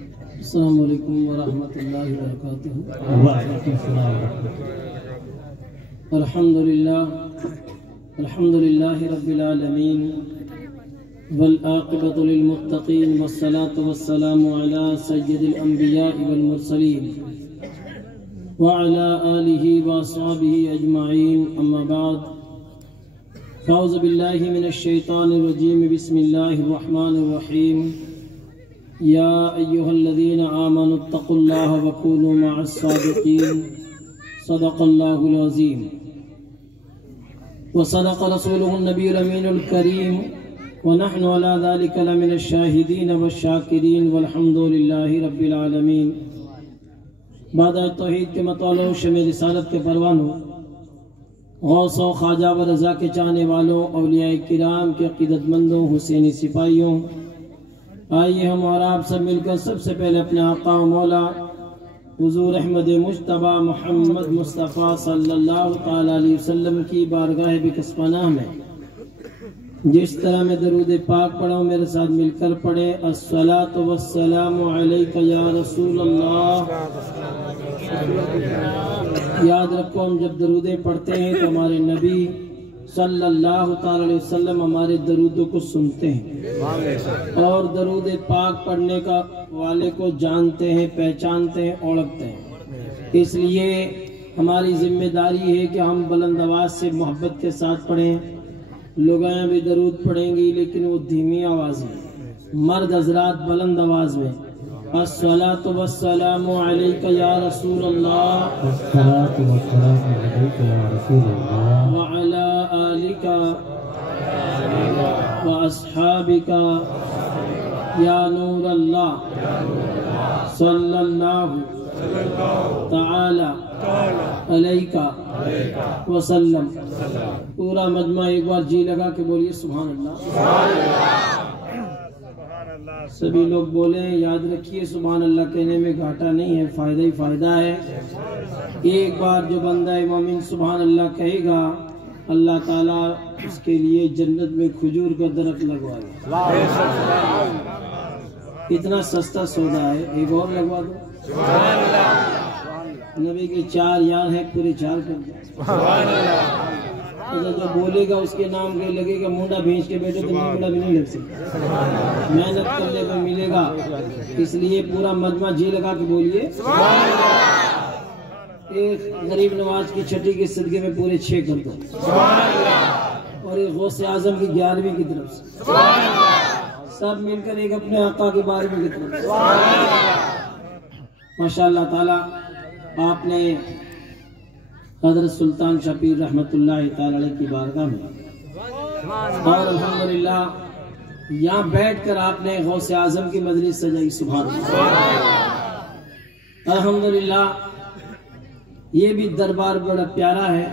السلام علیکم ورحمۃ اللہ وبرکاتہ۔ وعلیکم السلام ورحمۃ اللہ۔ الحمد للہ رب العالمین والعاقبۃ للمتقین والصلاة والسلام علی سید الانبیاء والمرسلین وعلی آلہ واصحابہ اجمعین، اما بعد فاعوذ باللہ من الشیطان الرجیم، بسم اللہ الرحمن الرحیم۔ یا ایہا الذین آمنوا اتقوا اللہ وکونوا مع الصادقین، صدق اللہ العظیم وصدق رسولہ النبی الامین الکریم، ونحن علی ذلک لمن الشاہدین والشاکرین، والحمد للہ رب العالمین۔ بعد توحید کے مطالعہ شمع رسالت کے پروانوں، غوث و خواجہ و رضا کے چاہنے والوں، اولیاء کرام کے عقیدت مندوں، حسینی سپاہیوں، آئیے ہم اور آپ سب مل کر سب سے پہلے اپنے آقا و مولا حضور احمد مجتبی محمد مصطفیٰ صلی اللہ تعالی علیہ وسلم کی بارگاہ بکس پناہ میں جس طرح میں درود پاک پڑھوں میرے ساتھ مل کر پڑھے۔ الصلاۃ والسلام علیک یا رسول اللہ۔ یاد رکھو، ہم جب درودیں پڑھتے ہیں تو ہمارے نبی صلی اللہ تعالی علیہ وسلم ہمارے درودوں کو سنتے ہیں اور درود پاک پڑھنے کا والے کو جانتے ہیں، پہچانتے ہیں، اوڑکتے ہیں۔ اس لیے ہماری ذمہ داری ہے کہ ہم بلند آواز سے محبت کے ساتھ پڑھیں۔ لوگاں بھی درود پڑھیں گی لیکن وہ دھیمی آواز میں، مرد حضرات بلند آواز میں۔ الصلاۃ والسلام علیک یا رسول اللہ وعلی آلک واصحابک یا نور اللہ صلی اللہ تعالی علیک وسلم۔ پورا مجمع ایک بار جی لگا کے بولیے سبحان اللہ۔ سبھی لوگ بولیں، یاد رکھیے سبحان اللہ کہنے میں گھاٹا نہیں ہے، فائدہ ہی فائدہ ہے۔ ایک بار جو بندہ مومن سبحان اللہ کہے گا، اللہ تعالیٰ اس کے لیے جنت میں کھجور کا درخت لگوائے گا۔ اتنا سستا سودا ہے، ایک اور لگوا دو۔ نبی کے 4 یار ہیں، پورے 4 کر دو۔ جو بولے گا اس کے نام کے لگے گا مونڈا بھینج کے بیٹے تو مونڈا بھی نہیں لگ سکتا، محنت کرنے کو ملے گا۔ اس لیے پورا مجمع جی لگا کے بولیے۔ ایک غریب نواز کی چھٹی کے صدقے میں پورے 6 کر دو، اور ایک غوث اعظم کی 11ویں کی طرف سے سب مل کر ایک اپنے آقا کی 12ویں کی طرف سے۔ ماشاء اللہ تعالی آپ نے حضرت سلطان شاہ پیر رحمت اللہ تعالی علیہ کی بارگاہ میں اور الحمدللہ یہاں بیٹھ کر آپ نے غوث اعظم کی مجلس سجائی۔ سبحان اللہ، الحمدللہ۔ یہ بھی دربار بڑا پیارا ہے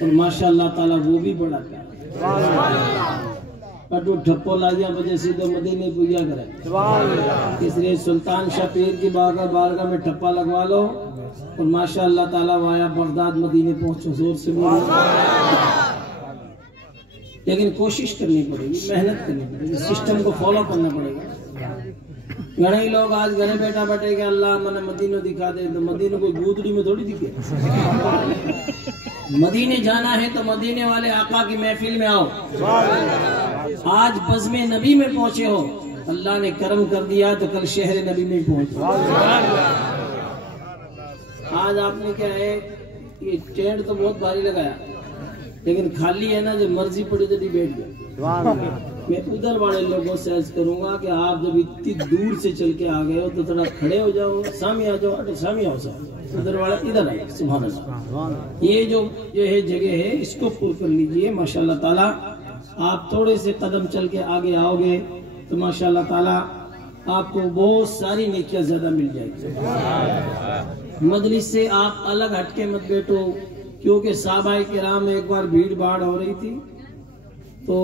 اور ماشاء اللہ تعالی وہ بھی بڑا پیارا ہے۔ پٹو ٹھپو لاجیاں بجے سیدھو مدینے پویا کرے، اس لیے سلطان شاہ پیر کی بارگاہ میں ٹھپا لگوا لو اور ماشاء اللہ تعالیٰ وایا بغداد مدینے پہنچو، زور سے بولو۔ لیکن کوشش کرنی پڑے گی، محنت کرنی پڑے گی، سسٹم کو فالو کرنا پڑے گا۔ گھنے لوگ آج گھنے بیٹھا بیٹھے کہ اللہ من مدینہ دکھا دے، تو مدینہ کوئی گودڑی میں تھوڑی دکھے۔ مدینے جانا ہے تو مدینے والے آقا کی محفل میں آؤ۔ آج بزم نبی میں پہنچے ہو، اللہ نے کرم کر دیا تو کل شہر نبی میں پہنچو۔ آج آپ نے کیا ہے، یہ ٹینٹ تو بہت بھاری لگایا لیکن خالی ہے نا، جو مرضی پڑی تو بیٹھ گئے۔ میں ادھر والے لوگوں سے عرض کروں گا کہ آپ جب اتنی دور سے چل کے آ گئے ہو تو تھوڑا کھڑے ہو جاؤ، سامنے آ جاؤ، سامنے آؤ، ادھر والا ادھر آئے۔ سبحان اللہ۔ یہ جو ہے جگہ ہے اس کو پر کر لیجئے۔ ماشاء اللہ تعالیٰ آپ تھوڑے سے قدم چل کے آگے آؤ گے تو ماشاء اللہ تعالیٰ آپ کو بہت ساری نیکیاں زیادہ مل جائے گی۔ مجلس سے آپ الگ ہٹ کے مت بیٹھو، کیونکہ صحابہ کرام ایک بار بھیڑ بھاڑ ہو رہی تھی تو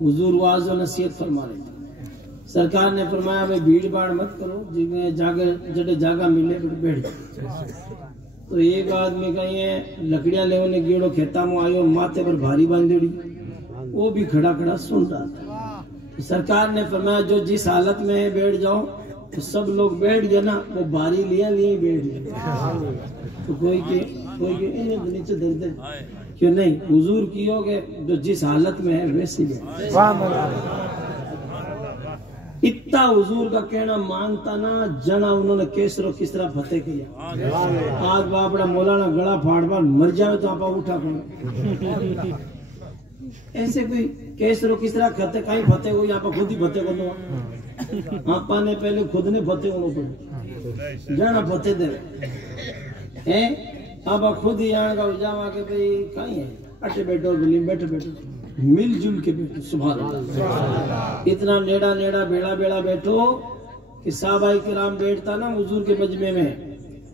حضور واعظ و نصیحت فرما رہے تھے۔ سرکار نے فرمایا بھائی بھیڑ بھاڑ مت کرو، جڑے جاگا ملے بیٹھ جاؤ۔ تو ایک آدمی کہیں ہے لکڑیاں لے انہیں گیڑو کھیتا میں آئیو، ماتھے پر بھاری باندھڑی، وہ بھی کھڑا کھڑا سن رہا تھا۔ سرکار نے فرمایا جو جس حالت میں ہے بیٹھ جاؤ، تو سب لوگ بیٹھ گئے نا، وہ باری لیا لیے بیٹھ گئے. تو کوئی کہ انہیں تو نیچے درد ہے کیوں نہیں، حضور کیو کہ جو جس حالت میں ہے ویسی ہے. اتنا حضور کا کہنا مانگتا نا، جنا انہوں نے کیسر و کس طرح فتح کیا. آج باپڑا مولانا گڑا پھاڑ پھاڑ مر جائے تو آپ اٹھا پڑا. ایسے کوئی کیسر و کس طرح کھتے کہیں فتح ہوئی، آپ خود ہی فتح کرنا. آپ نے پہلے خود نے فتح ہونا پڑے جانا فتح دے آپ خود ہی آنے کا جاوا کہ بھئی کہیں ہے اٹھے بیٹھو بلی بیٹھے بیٹھو مل جل کے بیٹھو. سبحان اللہ. اتنا نیڑا نیڑا بیڑا بیڑا بیٹھو کہ صحابہ کرام بیٹھتا نا حضور کے مجمع میں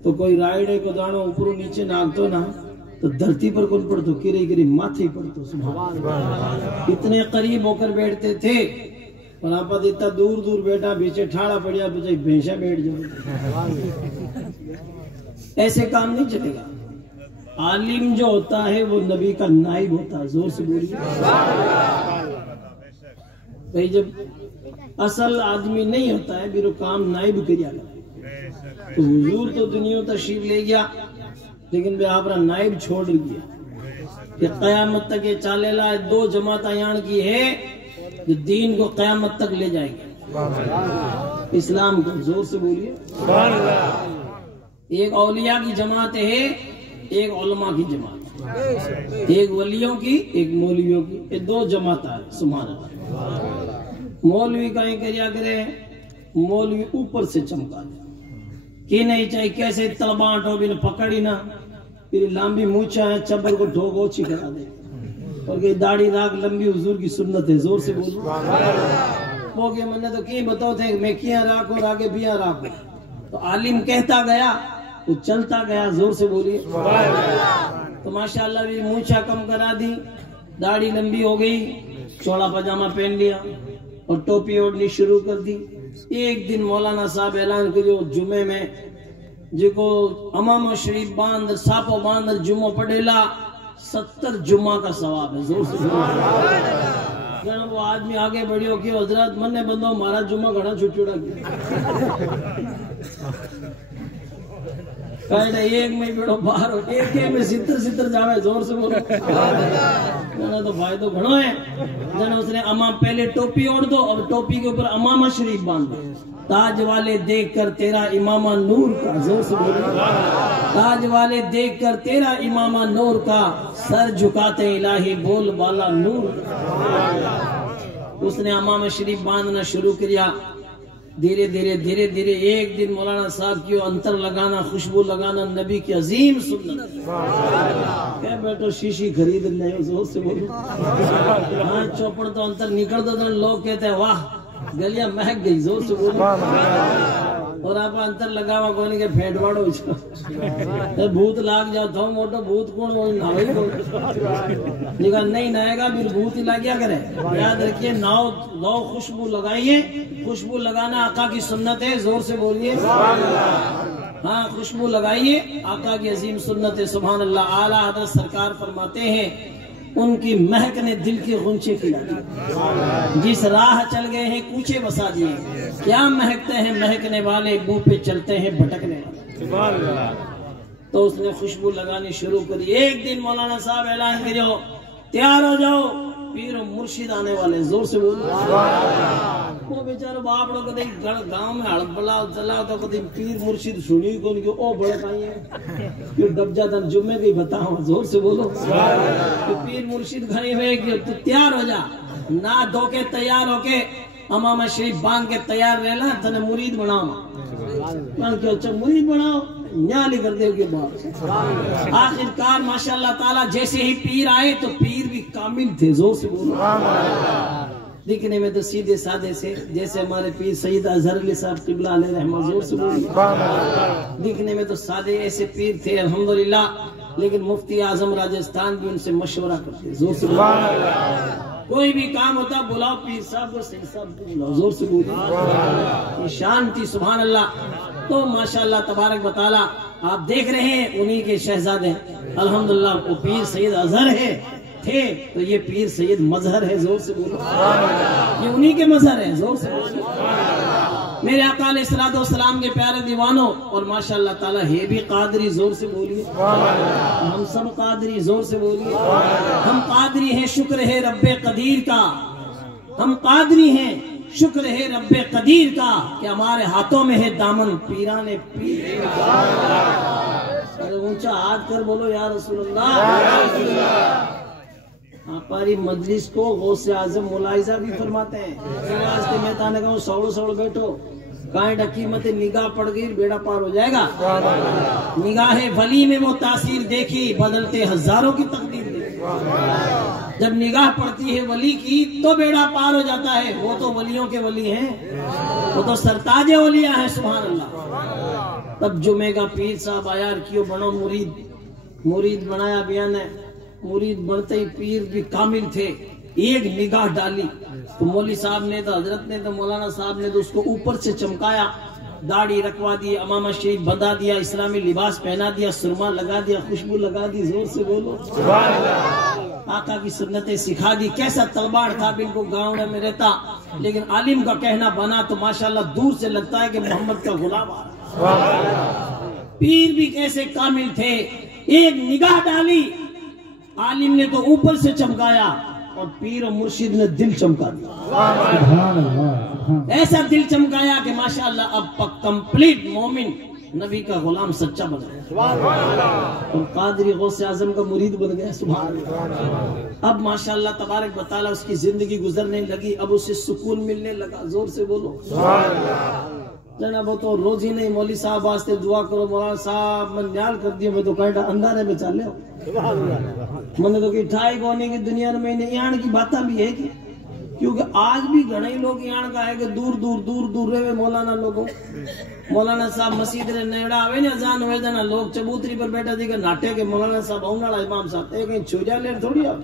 تو کوئی رائڑے کو دانو اوپروں نیچے ناکتو نا تو دھرتی پر کون پڑھتو، گری گری ماتھے پڑھتو. سبحان اللہ. اتنے قریب ہو کر بیٹھتے تھے اور آپ اتنا دور دور بیٹھا پیچھے ٹھاڑا پڑیا پیچھے بھینسا بیٹھ جاؤ. ایسے کام نہیں چلے گا. عالم جو ہوتا ہے وہ نبی کا نائب ہوتا ہے. زور سے بولیے بھئی. جب اصل آدمی نہیں ہوتا ہے پھر وہ کام نائب کریا گا. تو حضور تو دنیا تشریف لے گیا لیکن بے آپ نائب چھوڑ گیا کہ قیامت تک یہ چالے لائے. دو جماعت یان کی ہے جو دین کو قیامت تک لے جائے گا. اسلام کو زور سے بولیے. ایک اولیاء کی جماعت ہے، ایک علماء کی جماعت، ایک ولیوں کی ایک مولویوں کی. یہ دو جماعت ہے. سبحان اللہ. مولوی کہیں کریا کرے، مولوی اوپر سے چمکا دے کہ نہیں چاہیے کیسے طلباں ٹوبی نے پکڑی نا پھر لمبی مونچھا ہے چبر کو ٹھوک اوچھی کرا دے اور کہ داڑھی راگ لمبی حضور کی سنت ہے. زور سے بولو. وہ کہ میں نے تو کی بتاؤ تھے میں کیا راکھوں راگے بیا راکھوں. تو عالم کہتا گیا وہ چلتا گیا. زور سے بولیے. تو ماشاءاللہ بھی مونچھا کم کرا دی، داڑھی لمبی ہو گئی، چوڑا پاجامہ پہن لیا اور ٹوپی اوڑھنی شروع کر دی. ایک دن مولانا صاحب اعلان کریو جمعے میں جی کو امام شریف باندر ساپو باندر جمعہ پڑھیلا 70 جمعہ کا ثواب ہے. زور سے جناب وہ آدمی آگے بڑھیو کہ حضرت من نے بندو ہمارا جمعہ گھڑا چھوٹا گیا. ایک میں بیڑو باہر ہو ایک میں ستر جاوے. زور سے بولو. جنا تو فائدہ گھڑو ہے. جنا اس نے امام پہلے ٹوپی اوڑھ دو اور ٹوپی کے اوپر امامہ شریف باندھ دو. تاج والے دیکھ کر تیرا امامہ نور کا. زور سے بولو. تاج والے دیکھ کر تیرا امامہ نور کا، سر جھکاتے الہی بول بالا نور کا. اس نے امامہ شریف باندھنا شروع کیا. دھیرے دھیرے دھیرے دھیرے ایک دن مولانا صاحب کی انتر لگانا خوشبو لگانا نبی کی عظیم سنت. کیا بیٹو شیشی خرید لے. زور سے بولو. ہاں چوپڑ تو انتر نکل دو لوگ کہتے ہیں واہ گلیاں مہک گئی. زور سے بولو. اور آپ انتر لگاوا کوئی نہیں کہ پھینٹ واڑو بھوت لاگ جاؤ تھو موٹو بھوت کون وہ ناوئی کو نکا نہیں نائے گا پھر بھوت ہی لگیا کرے. یاد رکھیے ناؤ لو خوشبو لگائیے. خوشبو لگانا آقا کی سنت ہے. زور سے بولیے. ہاں خوشبو لگائیے آقا کی عظیم سنت ہے. سبحان اللہ. اعلیٰ حضرت سرکار فرماتے ہیں ان کی مہک نے دل کی غنچے کھلا دی. جس راہ چل گئے ہیں کوچے بسا دیے. کیا مہکتے ہیں مہکنے والے، منہ پہ چلتے ہیں بھٹکنے والے. تو اس نے خوشبو لگانی شروع کری. ایک دن مولانا صاحب اعلان کریو تیار ہو جاؤ پیر و مرشد آنے والے. زور سے بولو. وہ بیچارہ باپ لوگ کدی گاؤں میں ہڑ بلا چلا تو کدی پیر مرشد سنی کون کہ او بڑے کہیں ہیں پھر دب جاتا جمعے کی بتاؤ. زور سے بولو. کہ پیر مرشد کھڑے ہوئے کہ تو تیار ہو جا نہ دھو کے تیار ہو کے امامہ شریف باندھ کے تیار رہنا تنے مرید بناؤ. میں کہ اچھا مرید بناؤ نیالی کر دے کے بعد آخر کار ماشاءاللہ تعالی جیسے ہی پیر آئے تو پیر بھی کامل تھے. زور سے بولو. دکھنے میں تو سیدھے سادے سے جیسے ہمارے پیر سید اظہر علی صاحب قبلہ علیہ رحمہ. زور سے بولو. دکھنے میں تو سادے ایسے پیر تھے الحمدللہ لیکن مفتی اعظم راجستھان بھی ان سے مشورہ کرتے. زور سے بولو. کوئی بھی کام ہوتا بلاؤ پیر صاحب کو سید صاحب کو بلاؤ. زور سے بولو. یہ شان تھی. سبحان اللہ. تو ماشاءاللہ تبارک و تعالی آپ دیکھ رہے ہیں انہی کے شہزادے الحمدللہ. وہ پیر سید اظہر ہے تھے تو یہ پیر سید مظہر ہے. زور سے بولو. یہ انہی کے مظہر ہے. زور سے بولو. میرے آقا علیہ الصلوۃ والسلام کے پیارے دیوانوں، اور ماشاءاللہ تعالیٰ ہے بھی قادری، زور سے بولیے ہم سب قادری، زور سے بولیے ہم قادری ہیں، شکر ہے رب قدیر کا، ہم قادری ہیں، شکر ہے رب قدیر کا کہ ہمارے ہاتھوں میں ہے دامن پیران پیر۔ اونچا ہاتھ کر بولو یا رسول اللہ۔ ہماری مجلس کو غوث اعظم ملاحظہ بھی فرماتے ہیں، واسطے میں تانے کہوں سوڑ سوڑ بیٹھو، کائیں ڈکی مت، نگاہ پڑ گئی بیڑا پار ہو جائے گا۔ نگاہ ولی میں وہ تاثیر دیکھی، بدلتے ہزاروں کی تقدیر دیکھی۔ جب نگاہ پڑتی ہے ولی کی تو بیڑا پار ہو جاتا ہے۔ وہ تو ولیوں کے ولی ہیں، وہ تو سرتاج اولیاء ہیں، سبحان اللہ۔ تب جمعے کا پیر صاحب آیا کیوں بنو مرید بنایا بیان ہے، مرید بنتے ہی پیر بھی کامل تھے، ایک نگاہ ڈالی تو مولوی صاحب نے تو حضرت نے تو مولانا صاحب نے تو اس کو اوپر سے چمکایا، داڑھی رکھوا دی، امامہ شریف بندھا دیا، اسلامی لباس پہنا دیا، سرما لگا دیا، خوشبو لگا دی، زور سے بولو آقا کی سنتیں سکھا دی۔ کیسا تلوار تھا، بالکل گاؤں میں رہتا، لیکن عالم کا کہنا بنا تو ماشاءاللہ دور سے لگتا ہے کہ محمد کا غلام آ رہا۔ پیر بھی کیسے کامل تھے، ایک نگاہ ڈالی، عالم نے تو اوپر سے چمکایا اور پیر و مرشد نے دل چمکا دیا، ایسا دل چمکایا کہ ماشاءاللہ اب کمپلیٹ مومن، نبی کا غلام سچا بن گیا، اور قادری غوث اعظم کا مرید بن گیا، سبحان اللہ۔ اب ماشاءاللہ تبارک و تعالی اس کی زندگی گزرنے لگی، اب اسے سکون ملنے لگا، زور سے بولو جناب۔ وہ تو روز ہی نہیں، مولوی صاحب واسطے دعا کرو، مولانا صاحب میں نیال کر دیا، میں تو کہتا اندارے میں چالے ہو، میں نے تو کہ ٹھائی کونے کی دنیا میں یہاں کی باتاں بھی ہے، کیونکہ آج بھی گھڑے لوگ یہاں کا ہے کہ دور دور رہے مولانا لوگوں، مولانا صاحب مسجد رہے نیڑا آوے نا اذان ہوئے جانا، لوگ چبوتری پر بیٹھا تھی کہ ناٹے کے مولانا صاحب آؤناڑا امام صاحب ایک کہیں چھوڑیا لیر تھوڑی آپ۔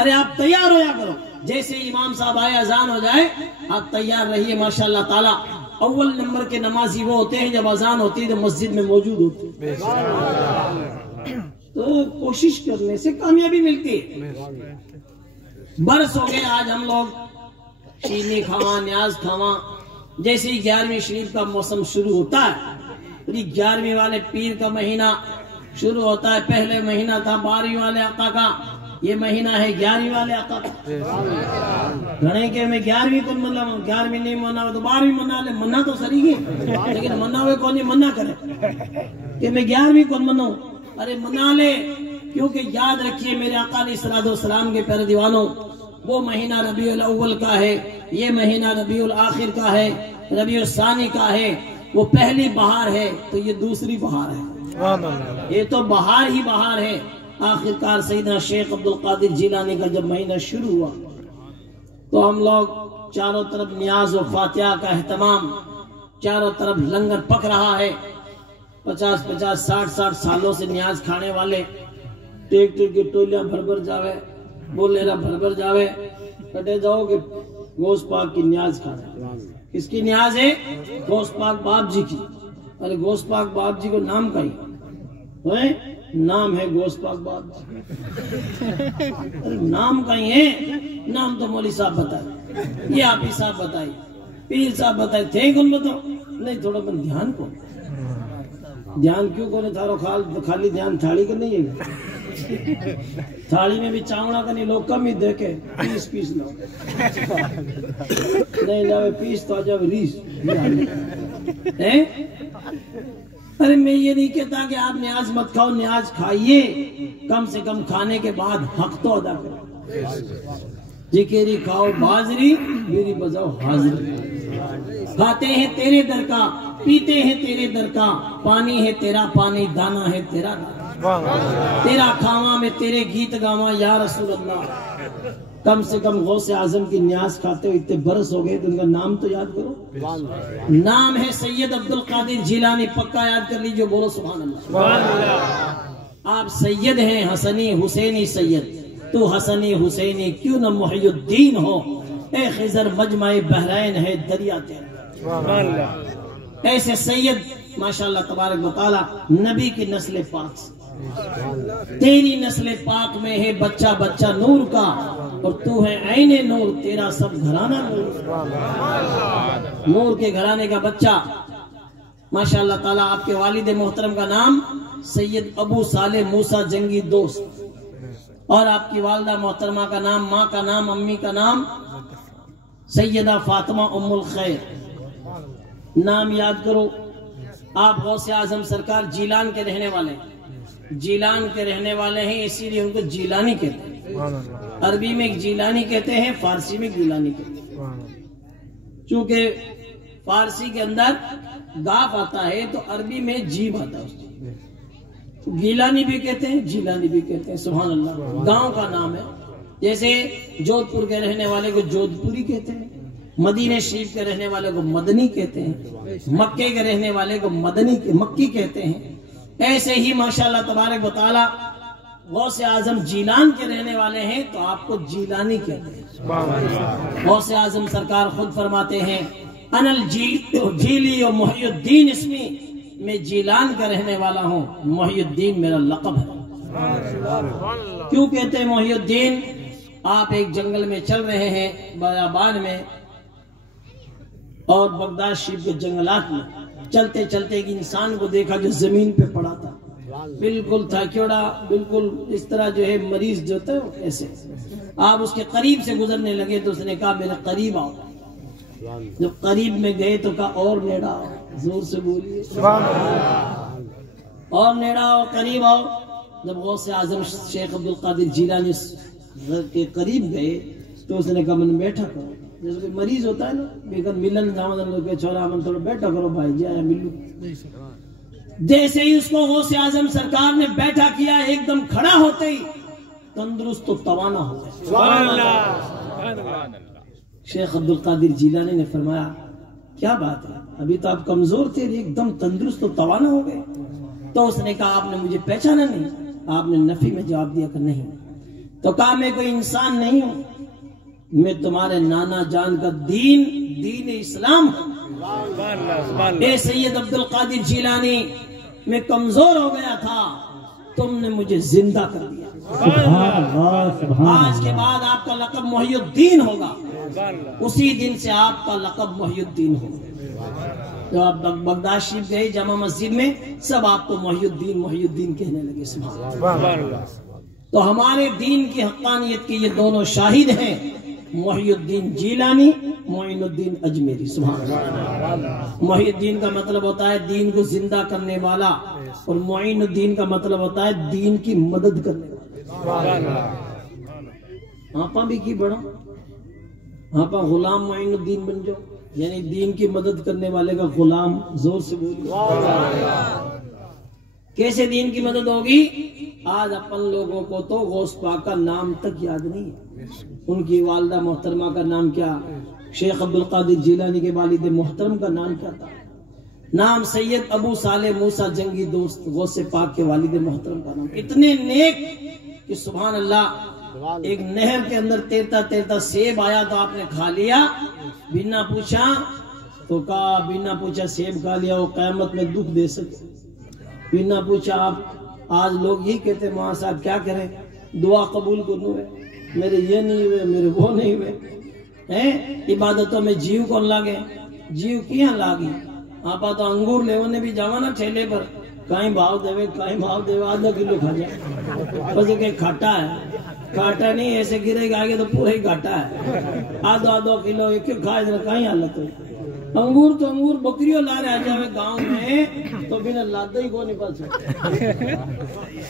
ارے آپ تیار ہویا کرو، جیسے امام صاحب آئے اذان ہو جائے آپ تیار رہیے، ماشاءاللہ تعالی اول نمبر کے نمازی وہ ہوتے ہیں جب اذان ہوتی ہے تو مسجد میں موجود ہوتے ہیں، تو کوشش کرنے سے کامیابی ملتی ہے۔ برس ہو گئے آج ہم لوگ شیرنی کھاواں، نیاز کھاواں، جیسے ہی 11ویں شریف کا موسم شروع ہوتا ہے، 11ویں والے پیر کا مہینہ شروع ہوتا ہے، پہلے مہینہ تھا 12ویں والے آقا کا، یہ مہینہ ہے 11ویں والے آقا کا۔ گھنے کے میں 11ویں کو منا، 11ویں نہیں منا تو 12ویں منا لے، منا تو سری گی، لیکن منا ہوئے کون نہیں منا کرے کہ میں 11ویں کو مناؤں، ارے منا لے، کیونکہ یاد رکھیے میرے آقا علیہ الصلوۃ والسلام کے پیارے دیوانوں، وہ مہینہ ربیع الاول کا ہے، یہ مہینہ ربیع الاخر کا ہے، ربیع الثانی کا ہے، وہ پہلی بہار ہے تو یہ دوسری بہار ہے، یہ تو بہار ہی بہار ہے۔ آخر کار سیدنا شیخ عبد القادر جیلانی کا جب مہینہ شروع ہوا تو ہم لوگ چاروں طرف نیاز و فاتحہ کا اہتمام، چاروں طرف لنگر پک رہا ہے، 50 60 سالوں سے نیاز کھانے والے ٹیک کی ٹولیاں بھر جاوے، بولے رہا بھر جاوے، کٹے جاؤ کہ غوث پاک کی نیاز کھانا۔ کس کی نیاز ہے؟ غوث پاک باپ جی کی۔ ارے غوث پاک باپ جی کو نام کا ہی نام ہے غوث پاک باپ جی، نام کا ہی ہے، نام تو مولوی صاحب بتائے، یہ آپ ہی صاحب بتائی، پیر صاحب بتائے تھے، کون بتاؤ نہیں، تھوڑا بن دھیان کو، دھیان کیوں کونے تھارو خالی دھیان تھاڑی کا نہیں ہے، تھاڑی میں بھی چاوڑا کا نہیں، لوگ کم ہی دیکھے، پیس لو نہیں جاوے پیس تو جاوے ریس۔ ارے میں یہ نہیں کہتا کہ آپ نیاز مت کھاؤ، نیاز کھائیے، کم سے کم کھانے کے بعد حق تو ادا کرو، جکیری کھاؤ بازری، میری بجاؤ حاضری، کھاتے ہیں تیرے در کا، پیتے ہیں تیرے در کا، پانی ہے تیرا پانی، دانا ہے تیرا دانا، تیرا کھاواں میں تیرے گیت گاواں یا رسول اللہ۔ کم سے کم غوث اعظم کی نیاز کھاتے ہو اتنے برس ہو گئے تو ان کا نام تو یاد کرو، نام ہے سید عبد القادر جیلانی، پکا یاد کر لیجئے، بولو سبحان اللہ۔ آپ سید ہیں، حسنی حسینی سید، تو حسنی حسینی کیوں نہ محی الدین ہو، اے خضر مجمع بحرین ہے دریا تیرا، ایسے سید ماشاءاللہ تبارک و تعالی نبی کی نسل پاک، تیری نسل پاک میں ہے بچہ بچہ نور کا، اور تو ہے عین نور، تیرا سب گھرانہ نور، نور کے گھرانے کا بچہ ماشاء اللہ تعالیٰ۔ آپ کے والد محترم کا نام سید ابو صالح موسیٰ جنگی دوست، اور آپ کی والدہ محترمہ کا نام، ماں کا نام، امی کا نام سیدہ فاطمہ ام الخیر۔ نام یاد کرو۔ آپ غوث اعظم سرکار جیلان کے رہنے والے ہیں، جیلان کے رہنے والے ہیں، اسی لیے ان کو جیلانی کہتے ہیں۔ عربی میں جیلانی کہتے ہیں، فارسی میں گیلانی کہتے ہیں۔ چونکہ فارسی کے اندر گاف آتا ہے تو عربی میں جیم آتا ہے، گیلانی بھی کہتے ہیں، جیلانی بھی کہتے ہیں۔ سبحان اللہ، گاؤں کا نام ہے۔ جیسے جودھ پور کے رہنے والے کو جودھ پوری کہتے ہیں، مدینہ شریف کے رہنے والے کو مدنی کہتے ہیں، مکے کے رہنے والے کو مکی کہتے ہیں۔ ایسے ہی ماشاءاللہ تبارک و تعالی غوث اعظم جیلان کے رہنے والے ہیں تو آپ کو جیلانی کہتے ہیں۔ غوث اعظم سرکار خود فرماتے ہیں انا الجیلی و محی الدین اسمی، میں جیلان کا رہنے والا ہوں، محی الدین میرا لقب ہے۔ کیوں کہتے ہیں محی الدین؟ آپ ایک جنگل میں چل رہے ہیں بیابان میں اور بغداد شریف کے جنگلات میں، چلتے چلتے ایک انسان کو دیکھا جو زمین پہ پڑا تھا، بالکل تھکیوڑا، بالکل اس طرح جو ہے مریض جو ہوتا ہے ایسے۔ آپ اس کے قریب سے گزرنے لگے تو اس نے کہا میرے قریب آؤ۔ جب قریب میں گئے تو کہا اور نیڑا آؤ، زور سے بولیے اور نیڑا آؤ، قریب آؤ۔ جب غوث اعظم شیخ عبد القادر جیلانی کے قریب گئے تو اس نے کہا من بیٹھا کرو، جیسے کوئی مریض ہوتا ہے نا، بیکن ملن جامدن کے چھوڑا من تھوڑا بیٹھا کرو بھائی جی آیا ملو۔ جیسے ہی اس کو غوث اعظم سرکار نے بیٹھا کیا، ایک دم کھڑا ہوتے ہی تندرست و توانا ہو گئے۔ سبحان اللہ۔ شیخ عبد القادر جیلانی نے فرمایا کیا بات ہے، ابھی تو آپ کمزور تھے، ایک دم تندرست و توانا ہو گئے۔ تو اس نے کہا آپ نے مجھے پہچانا نہیں؟ آپ نے نفی میں جواب دیا کہ نہیں۔ تو کہا میں کوئی انسان نہیں ہوں، میں تمہارے نانا جان کا دین اسلام ہوں۔ اے سید عبد القادر جیلانی، میں کمزور ہو گیا تھا، تم نے مجھے زندہ کر دیا۔ آج کے بعد آپ کا لقب محی الدین ہوگا، اسی دن سے آپ کا لقب محی الدین ہوگا۔ جب آپ بغداد شریف گئے جامع مسجد میں سب آپ کو محی الدین کہنے لگے۔ سبحان اللہ۔ تو ہمارے دین کی حقانیت کے یہ دونوں شاہد ہیں، محی الدین جیلانی، معین الدین اجمیری۔ سبحان اللہ۔ محی الدین کا مطلب ہوتا ہے دین کو زندہ کرنے والا، اور معین الدین کا مطلب ہوتا ہے دین کی مدد کرنے والا۔ آپا بھی کی بڑھا، آپا غلام معین الدین بن جاؤ، یعنی دین کی مدد کرنے والے کا غلام۔ زور سے بولیے کیسے دین کی مدد ہوگی؟ آج اپن لوگوں کو تو غوث پاک کا نام تک یاد نہیں ہے۔ ان کی والدہ محترمہ کا نام کیا؟ شیخ عبد القادر جیلانی کے والد محترم کا نام کیا تھا؟ نام سید ابو صالح موسیٰ جنگی دوست، غوث پاک کے والد محترم کا نام۔ اتنے نیک کہ سبحان اللہ، ایک نہر کے اندر تیرتا تیرتا سیب آیا تو آپ نے کھا لیا، بنا پوچھا تو کہا بنا پوچھا سیب کھا لیا وہ قیامت میں دکھ دے سکے۔ بنا پوچھا آپ، آج لوگ یہ کہتے ہیں ماں صاحب کیا کریں، دعا قبول کرنو ہے، میرے یہ نہیں ہوئے، میرے وہ نہیں ہوئے۔ عبادتوں میں جیو کون لاگے، جیو کیاں لاگی؟ آپا تو انگور لے نے بھی جاوا نا ٹھیلے پر، کہیں بھاؤ دے آدھا کلو کھا جائے، بس کہ کھاٹا ہے، کھاٹا نہیں ایسے گرے گا آگے تو پورا ہی گھاٹا ہے، آدھا کلو ایک کھائے ذرا کہیں حالت ہوئی۔ انگور تو انگور بکریوں لا رہے جاوے گاؤں میں تو بنا لادا ہی کو نہیں پاس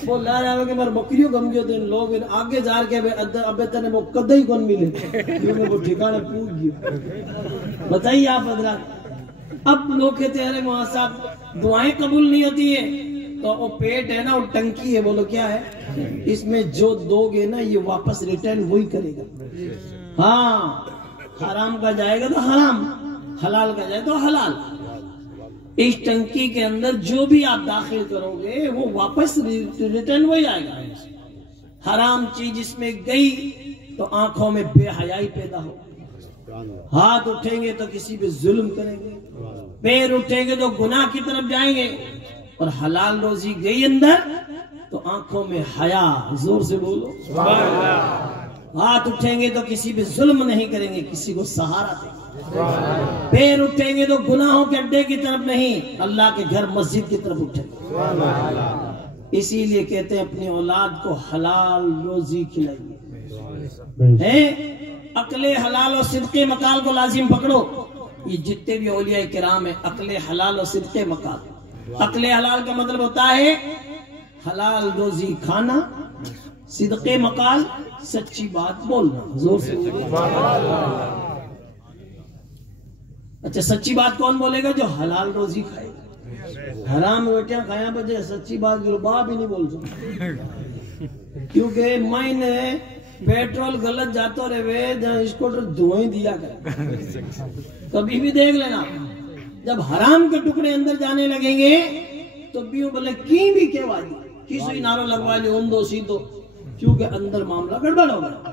وہ لا رہے کہ بار بکریوں کم گئے تو لوگ آگے جا کے ابے تنے وہ کدے ہی کون ملے کیونکہ وہ ٹھکانے پوچھ گئے۔ بتائیے آپ حضرات، اب لوگ کہتے ہیں وہاں صاحب دعائیں قبول نہیں ہوتی ہے تو وہ پیٹ ہے نا، وہ ٹنکی ہے، بولو کیا ہے، اس میں جو دو گے نا یہ واپس ریٹرن وہی کرے گا۔ ہاں، حرام کا جائے گا تو حرام، حلال کا جائے تو حلال۔ اس ٹنکی کے اندر جو بھی آپ داخل کرو گے وہ واپس ریٹرن وہی آئے گا۔ حرام چیز اس میں گئی تو آنکھوں میں بے حیائی پیدا ہو، ہاتھ اٹھیں گے تو کسی پہ ظلم کریں گے، پیر اٹھیں گے تو گناہ کی طرف جائیں گے، اور حلال روزی گئی اندر تو آنکھوں میں حیا۔ زور سے بولو ہاتھ اٹھیں گے تو کسی پہ ظلم نہیں کریں گے، کسی کو سہارا دیں گے، پیر اٹھیں گے تو گناہوں کے اڈے کی طرف نہیں، اللہ کے گھر مسجد کی طرف اٹھیں گے۔ اسی لیے کہتے ہیں اپنی اولاد کو حلال روزی کھلائیے، عقل حلال اور صدق مقال کو لازم پکڑو۔ یہ جتنے بھی اولیاء کرام ہیں، عقل حلال اور صدق مقال۔ عقل حلال کا مطلب ہوتا ہے حلال روزی کھانا، صدق مقال سچی بات بولنا۔ زور سے اچھا، سچی بات کون بولے گا؟ جو حلال روزی کھائے گا۔ حرام روٹیاں کھایا بجے سچی بات باپ ہی نہیں بول سکتا، کیونکہ میں نے پیٹرول غلط جاتا رہے جہاں اسکوٹر دھوئیں دیا کرے۔ کبھی بھی دیکھ لینا، جب حرام کے ٹکڑے اندر جانے لگیں گے تو بیو بلے کی بھی کے واجی کسی نارو لگوا لے ہم دو سی دو، کیونکہ اندر معاملہ گڑبڑ ہو گیا۔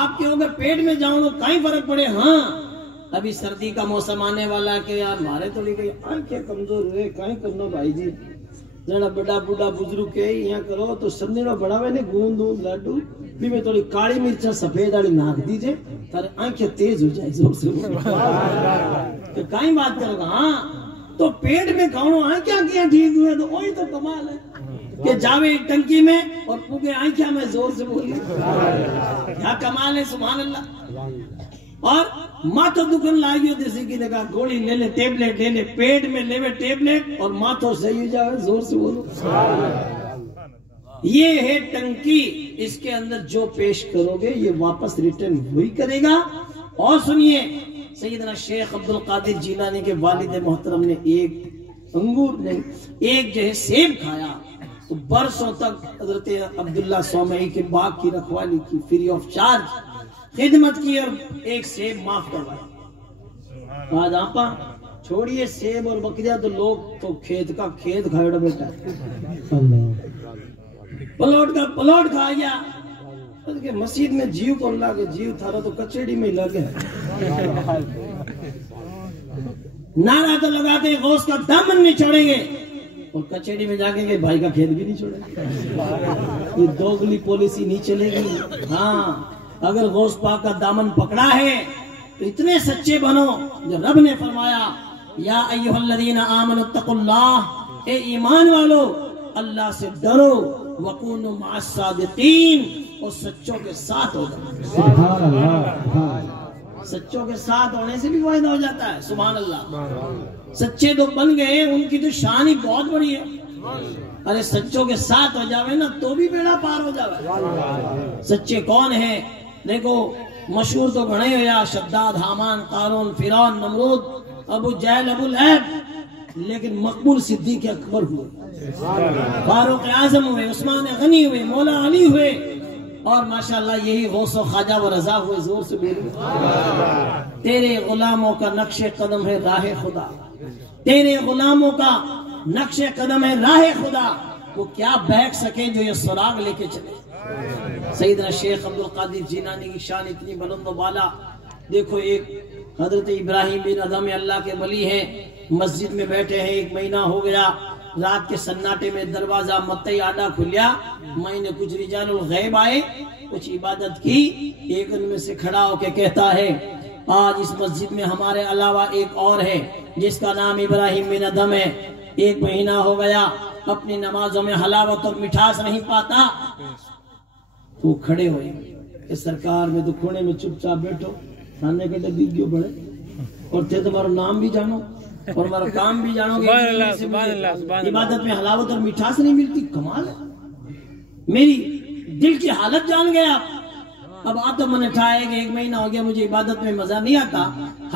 آپ کے اگر پیٹ میں جاؤں تو کہیں فرق پڑے۔ ہاں ابھی سردی کا موسم آنے والا کہ یار مارے تو نہیں گئی آنکھیں کمزور ہوئے، کہیں کرنا بھائی جی جڑا بڑا بڑا بزرگ کے یہاں کرو تو سمجھے نہ بڑا میں گوند لڈو بھی میں تھوڑی کالی مرچا سفید والی ناک دیجیے تارے آنکھیں تیز ہو جائے۔ زور سے تو کہیں بات کرو گا۔ ہاں تو پیٹ میں کھاؤں آنکھیں کیا ٹھیک ہوئے تو وہی تو کمال ہے کہ جاوے ٹنکی میں اور پوگے آنکھیں میں۔ زور سے بولی کیا کمال ہے، سبحان اللہ۔ اور ماتھو دکھن لائیو جیسے کہ دیکھا گولی لے لے، ٹیبلیٹ لے لے، پیٹ میں لے لے ٹیبلیٹ اور ماتھو صحیح ہو جائے۔ زور سے بولو یہ ہے ٹنکی، اس کے اندر جو پیش کرو گے یہ واپس ریٹرن ہوئی کرے گا۔ اور سنیے سیدنا شیخ عبد القادر جیلانی کے والد محترم نے ایک انگور نہیں ایک جو ہے سیب کھایا تو برسوں تک حضرت عبداللہ سومئی کے باغ کی رکھوالی کی، فری آف چارج خدمت کی اور ایک سیب معاف کروایا۔ آج آپا چھوڑیے سیب اور بکریاں تو لوگ تو کھیت کا کھیت کھاڑا بیٹا پلاٹ کا پلاٹ کھا گیا۔ مسجد میں جیو کو اللہ کے جیو تھارا تو کچڑی میں لگے نعرہ تو لگاتے ہیں غوث کا دامن نہیں چھوڑیں گے اور کچڑی میں جا کے بھائی کا کھیت بھی نہیں چھوڑیں گے۔ یہ دوگلی پالیسی نہیں چلے گی۔ ہاں اگر غوث پاک کا دامن پکڑا ہے تو اتنے سچے بنو جو رب نے فرمایا یا ایھا الذین آمنوا اتقوا اللہ، اے ایمان والو اللہ سے ڈرو، وکونوا مع الصادقین، اور سچوں کے ساتھ ہو جاؤ۔ سبحان اللہ، سچوں کے ساتھ ہونے سے بھی فائدہ ہو جاتا ہے۔ سبحان اللہ، سچے تو بن گئے ان کی تو شان ہی بہت بڑی ہے۔ ارے سچوں کے ساتھ ہو جاوے نا تو بھی بیڑا پار ہو جاوے۔ سچے کون ہیں؟ دیکھو مشہور تو گھنے ہویا شداد، حامان، قارون، فرعون، نمرود، ابو جہل، ابو لہب، لیکن مقبول صدیق اکبر ہوئے، فاروق اعظم ہوئے، عثمان غنی ہوئے، مولا علی ہوئے، اور ماشاءاللہ یہی غوث و خواجہ و رضا ہوئے۔ زور سے بولو تیرے غلاموں کا نقش قدم ہے راہ خدا، تیرے غلاموں کا نقش قدم ہے راہ خدا، وہ کیا بہک سکے جو یہ سراغ لے کے چلے۔ سیدنا شیخ عبد القادر جیلانی کی شان اتنی بلند و بالا۔ دیکھو ایک حضرت ابراہیم بن ادھم اللہ کے ولی ہیں، مسجد میں بیٹھے ہیں، 1 مہینہ ہو گیا، رات کے سناٹے میں دروازہ متی آڈا کھلیا، میں نے کچھ رجال الغیب آئے، کچھ عبادت کی، ایک ان میں سے کھڑا ہو کے کہتا ہے آج اس مسجد میں ہمارے علاوہ ایک اور ہے جس کا نام ابراہیم بن ادھم ہے، 1 مہینہ ہو گیا اپنی نمازوں میں حلاوت اور مٹھاس نہیں پاتا۔ وہ کھڑے ہوئے کہ سرکار میں تو کھونے میں چپ چاپ بیٹھو، کھانے کے ڈبی کیوں بڑے، اور تھے تمہارا نام بھی جانو اور ہمارا کام بھی جانو گے، عبادت میں حلاوت اور مٹھاس نہیں ملتی۔ کمال ہے، میری دل کی حالت جان گیا۔ اب آتا من اٹھائے کہ 1 مہینہ ہو گیا مجھے عبادت میں مزہ نہیں آتا،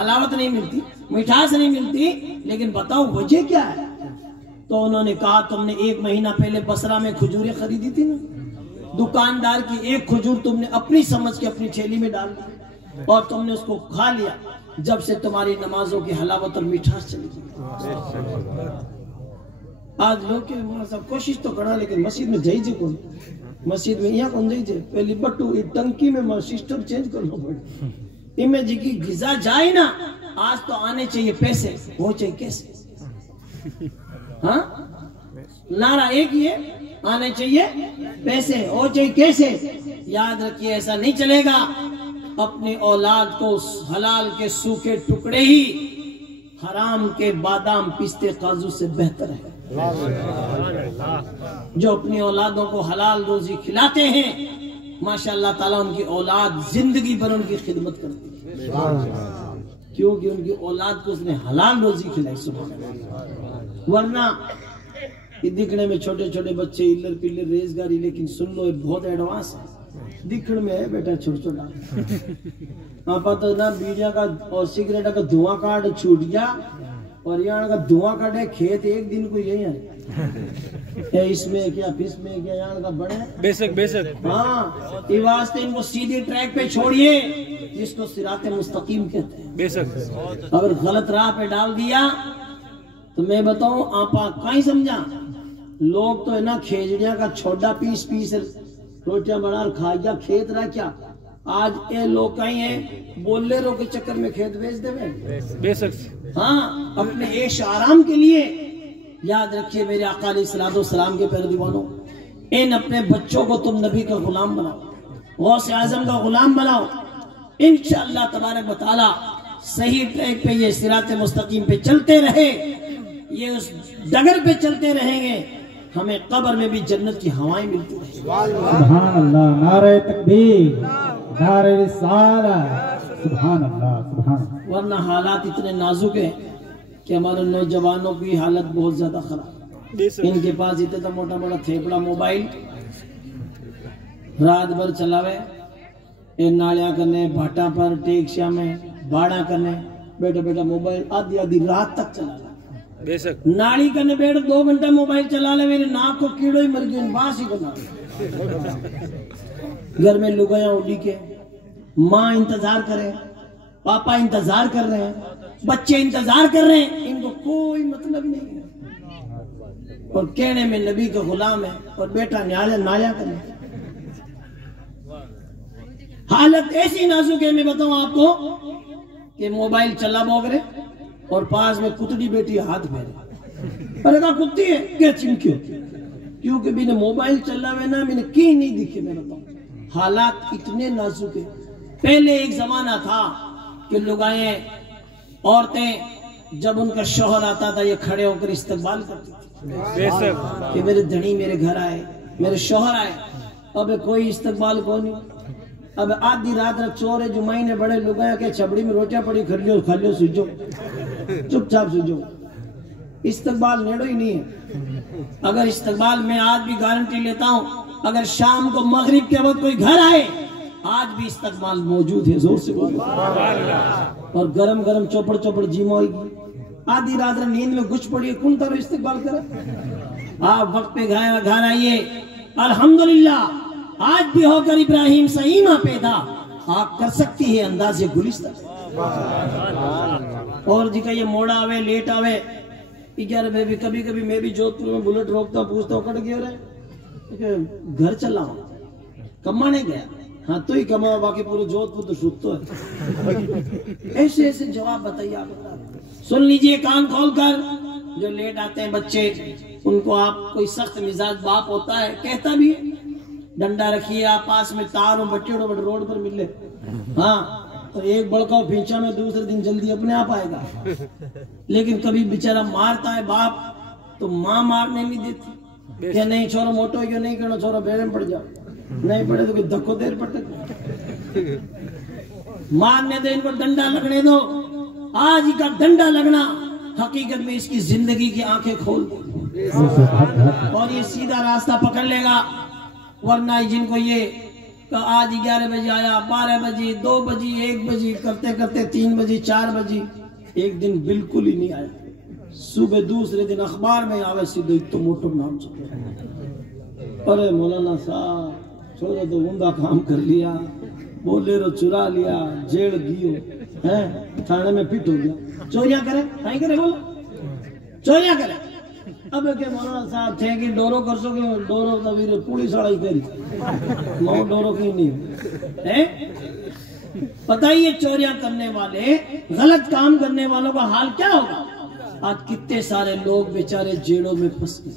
حلاوت نہیں ملتی، مٹھاس نہیں ملتی، لیکن بتاؤ وجہ کیا ہے؟ تو انہوں نے کہا تم نے 1 مہینہ پہلے بصرہ میں کھجوریں خریدی تھی نا، دکاندار کی 1 کھجور تم نے اپنی سمجھ کے اپنی تھیلی میں ڈال دی اور تم نے اس کو کھا لیا، جب سے تمہاری نمازوں کی حلاوت اور مٹھاس چلی گئی۔ آج لوگ کے صاحب کوشش تو کرنا لیکن مسجد میں جائیے کون، مسجد میں یہاں کون جائیے، پہلی بٹو ٹنکی میں سسٹم چینج کرنا پڑے، ان میں جی کی غذا جائے نا، آج تو آنے چاہیے پیسے، وہ چاہیے کیسے۔ ہاں نعرہ ایک ہی ہے، آنے چاہیے پیسے، وہ چاہیے کیسے۔ یاد رکھیے ایسا نہیں چلے گا. اپنی اولاد کو حلال کے سوکھے ٹکڑے ہی حرام کے بادام پستے کاجو سے بہتر ہے. جو اپنی اولادوں کو حلال روزی کھلاتے ہیں ماشاءاللہ تعالیٰ ان کی اولاد زندگی بھر ان کی خدمت کرتی ہے, کیونکہ ان کی اولاد کو اس نے حلال روزی کھلائی. سبحان اللہ. ورنہ یہ دکھنے میں چھوٹے چھوٹے بچے ہلر پلر ریزگاری, لیکن سن لو یہ بہت ایڈوانس ہے. دکھنے میں ہے بیٹا چھوٹا چھوٹا, آپ تو نا بیڑیاں کا اور سگریٹ کا دھواں کاٹ چھوٹ گیا, اور یہاں کا دھواں کاٹے کھیت ایک دن کو یہی ہے, اس میں کیا پس میں کیا یہاں کا بڑے بے شک. ہاں یہ واسطے ان کو سیدھی ٹریک پہ چھوڑیے جس کو صراط مستقیم کہتے ہیں. بے شک اگر غلط راہ پہ ڈال دیا تو میں بتاؤں آپا کہیں سمجھا, لوگ تو ہے نا کھیجڑیاں کا چھوٹا پیس پیس روٹیاں بنا کھائی جا, کھیت رہا کیا. آج اے لوگ کہیں ہیں بولے رو کے چکر میں کھیت بیچ دے بے شک. ہاں اپنے عیش آرام کے لیے. یاد رکھیے میرے آقا علیہ الصلوۃ والسلام کے پیارے دیوانوں, ان اپنے بچوں کو تم نبی کا غلام بناؤ, غوث اعظم کا غلام بناؤ. انشاءاللہ تبارک و تعالی صحیح ٹریک پہ یہ صراط مستقیم پہ چلتے رہے, یہ اس ڈگر پہ چلتے رہیں گے, ہمیں قبر میں بھی جنت کی ہوائیں ملتی رہیں. سبحان اللہ. نعرہ تکبیر, نعرہ رسالت. سبحان اللہ سبحان اللہ. ورنہ حالات اتنے نازک ہیں کہ ہمارے نوجوانوں کی حالت بہت زیادہ خراب. ان کے پاس اتنا موٹا موٹا تھیپڑا موبائل رات بھر چلاوے, نالیاں کرنے بھاٹا پر ٹیکسیا میں باڑا کرنے, بیٹا بیٹا موبائل آدھی آدھی رات تک چلا لے. بے شک ناڑی کرنے بیٹھ 2 گھنٹہ موبائل چلا لے, میرے ناک کو کیڑوں ہی مر گئی باس ہی بنا. گھر میں لگیاں اڑی کے, ماں انتظار کرے, پاپا انتظار کر رہے ہیں, بچے انتظار کر رہے ہیں, ان کو کوئی مطلب نہیں ہے, اور کہنے میں نبی کا غلام ہے, اور بیٹا نایا کرنے. حالت ایسی نازک ہے میں بتاؤں آپ کو کہ موبائل چلا بوگ رہے اور پاس میں کتڑی بیٹی ہاتھ پھیرے, پر کہا کتی ہے کیا چمکیو, کیونکہ بھی نے موبائل چلا ہوئے نا میں نے کی نہیں دکھے. میں بتاؤں حالات اتنے نازک ہیں. پہلے ایک زمانہ تھا کہ لوگائیں عورتیں جب ان کا شوہر آتا تھا یہ کھڑے ہو کر استقبال کرتی تھی کہ میرے دھنی میرے گھر آئے, میرے شوہر آئے. اب کوئی استقبال کو نہیں. اب آدھی رات رکھ چور ہے جمعی نے بڑے لگایا کہ چھبڑی میں روٹیاں پڑی کھلیو کھلیو سجو چپ چاپ سجو. استقبال نیڑو ہی نہیں ہے. اگر استقبال میں آج بھی گارنٹی لیتا ہوں, اگر شام کو مغرب کے وقت کوئی گھر آئے آج بھی استقبال موجود ہے. زور سے بولو. اور گرم گرم چوپڑ چوپڑ جیما ہوئی گی. آدھی رات نیند میں گچھ پڑی ہے کون تارو استقبال کرے. آپ وقت پہ گھر آئیے. الحمدللہ آج بھی ہو کر ابراہیم سیمہ پیدا آپ کر سکتی ہے انداز گلستہ. اور جی کا یہ موڑا آوے لیٹ آوے 11 بجے بھی کبھی کبھی میں بھی جودھ پور میں بلٹ روکتا ہوں پوچھتا ہوں کٹ گیا رہے گھر چلا ہوں کما نہیں گیا. ہاں تو ہی کما, باقی پورے جودھ پور تو شد تو ہے. ایسے ایسے جواب بتائیے آپ. سن لیجئے کان کھول کر, جو لیٹ آتے ہیں بچے ان کو آپ کوئی سخت مزاج باپ ہوتا ہے کہتا بھی ہے ڈنڈا رکھیے آپ پاس میں, تار اور بٹی روڈ پر ملے. ہاں اور ایک بڑکا پھینچا میں دوسرے دن جلدی اپنے آپ آئے گا. لیکن کبھی بیچارہ مارتا ہے باپ تو ماں مارنے نہیں دیتی کہ نہیں چھوڑو موٹو ہی نہیں کرنا, چھوڑو بیرے پڑ جاؤ, نہیں پڑے تو کہ دھکو دیر پٹک مارنے دے, ان کو ڈنڈا لگنے دو. آج ہی کا ڈنڈا لگنا حقیقت میں اس کی زندگی کی آنکھیں کھول دے اور یہ سیدھا راستہ پکڑ لے گا. ورنہ جن کو یہ کہ آج 11 بجے آیا, 12 بجے, 2 بجے, 1 بجے کرتے کرتے 3 بجے 4 بجے, ایک دن بالکل ہی نہیں آیا. صبح دوسرے دن اخبار میں آوے سیدھے تو موٹو نام چکے. ارے مولانا صاحب چھوڑو تو عمدہ کام کر لیا, بولے رو چرا لیا, جیڑ گیو ہے, تھانے میں پٹ ہو گیا. چوریاں کرے نہیں کرے, بولو چوریاں کرے. اب کہ مولانا صاحب تھے کہ ڈورو کر سو کہ ڈورو تو پولیس والا ہی کری ماں ڈورو کی نہیں ہے. پتہ ہی یہ چوریاں کرنے والے غلط کام کرنے والوں کا حال کیا ہوگا. آج کتنے سارے لوگ بیچارے جیڑوں میں پھنس گئے.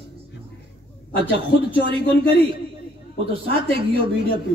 اچھا خود چوری کون کری, وہ تو ساتھ گیو ویڈیو پی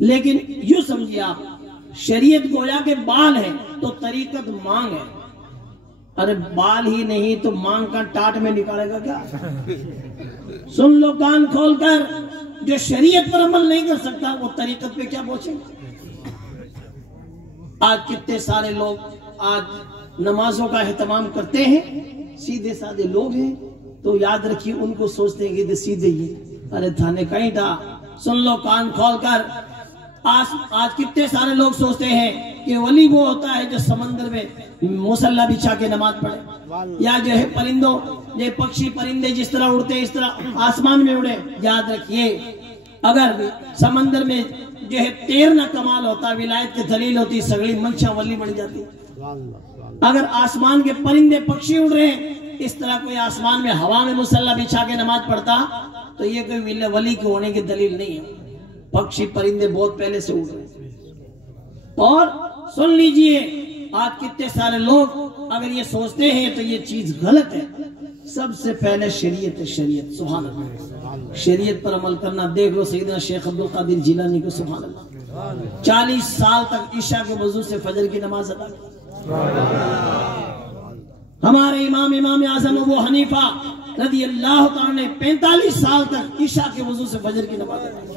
لیکن یوں سمجھیے آپ، شریعت گویا کہ بال ہے تو طریقت مانگ ہے. ارے بال ہی نہیں تو مانگ کا ٹاٹ میں نکالے گا کیا؟ سن لو کان کھول کر، جو شریعت پر عمل نہیں کر سکتا وہ طریقت پہ کیا پہنچے گا؟ آج کتنے سارے لوگ آج نمازوں کا اہتمام کرتے ہیں، سیدھے سادے لوگ ہیں، تو یاد رکھیے ان کو سوچتے ہیں کہ سیدھے ہی، ارے تھانے کہیں تھا. سن لو کان کھول کر، آج کتنے سارے لوگ سوچتے ہیں کہ ولی وہ ہوتا ہے جو سمندر میں مصلی بچھا کے نماز پڑھے، یا جو ہے پرندوں، یہ پکشی پرندے جس طرح اڑتے اس طرح آسمان میں اڑے. یاد رکھیے اگر سمندر میں جو ہے تیرنا کمال ہوتا، ولایت کی دلیل ہوتی، سگڑی منشا ولی بن جاتی. اگر آسمان کے پرندے پکشی اڑ رہے ہیں اس طرح کوئی آسمان میں ہوا میں مصلی بچھا کے نماز پڑھتا تو یہ کوئی ولی کے ہونے کی دلیل نہیں ہے. پکشی پرندے بہت پہلے سے اڑ رہے ہیں. اور سن لیجئے آج کتنے سارے لوگ اگر یہ سوچتے ہیں تو یہ چیز غلط ہے. سب سے پہلے شریعت ہے، شریعت. سبحان اللہ، شریعت پر عمل کرنا. دیکھ لو سیدنا شیخ عبد القادر جیلانی کو، سبحان اللہ، 40 سال تک عشاء کے وضو سے فجر کی نماز ادا کی. ہمارے امام اعظم ابو حنیفہ رضی اللہ تعالیٰ نے 45 سال تک عشاء کے وضو سے فجر کی نماز ادا کی.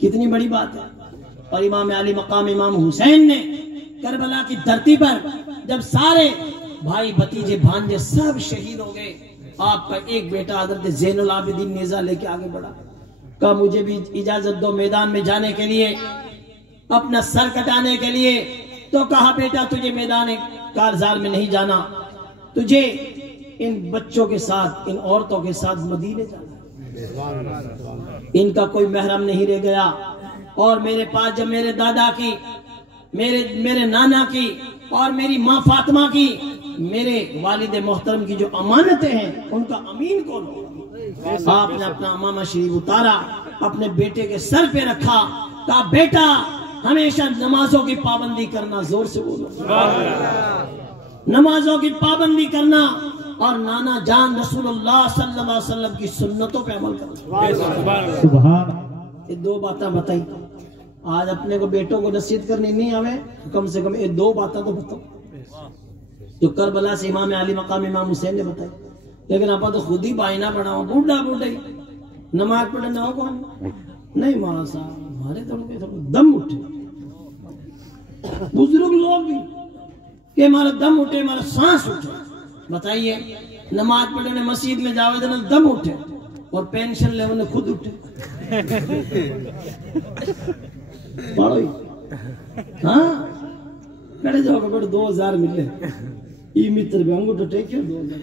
کتنی بڑی بات ہے. اور امام علی مقام امام حسین نے کربلا کی دھرتی پر جب سارے بھائی بھتیجے بھانجے سب شہید ہو گئے، آپ کا ایک بیٹا حضرت زین العابدین نیزہ لے کے آگے بڑھا، کہا مجھے بھی اجازت دو میدان میں جانے کے لیے، اپنا سر کٹانے کے لیے. تو کہا بیٹا تجھے میدان کارزار میں نہیں جانا، تجھے ان بچوں کے ساتھ، ان عورتوں کے ساتھ مدینے جانا. ان کا کوئی محرم نہیں رہ گیا. اور میرے پاس جب میرے دادا کی، میرے نانا کی اور میری ماں فاطمہ کی، میرے والد محترم کی جو امانتیں ہیں ان کا امین کون ہوگا؟ آپ نے اپنا امامہ شریف اتارا، اپنے بیٹے کے سر پہ رکھا، کہا بیٹا ہمیشہ نمازوں کی پابندی کرنا. زور سے بولو، نمازوں کی پابندی کرنا. اور نانا جان رسول اللہ صلی اللہ علیہ وسلم کی سنتوں پہ عمل کرنا. سبحان. یہ دو باتیں بتائی. آج اپنے کو بیٹوں کو نصیحت کرنی نہیں آوے، کم سے کم یہ دو باتیں تو بتاؤ جو کربلا سے امام علی مقام امام حسین نے بتائی. لیکن آپ تو خود ہی بائنا بناؤ، بوڑھا ہی نماز پڑھنا ہو کون نہیں. مولانا صاحب ہمارے تو دم اٹھے، بزرگ لوگ بھی کہ ہمارا دم اٹھے، ہمارا سانس اٹھے. بتائیے نماز پڑھنے مسجد میں جاوے تو دم اٹھے اور پینشن لے انہیں خود اٹھے. پڑھوئی ہاں کڑے جاؤ کہ بیٹھ 2000 ملے ای متر بھی انگوٹھ اٹھے کیوں 2000.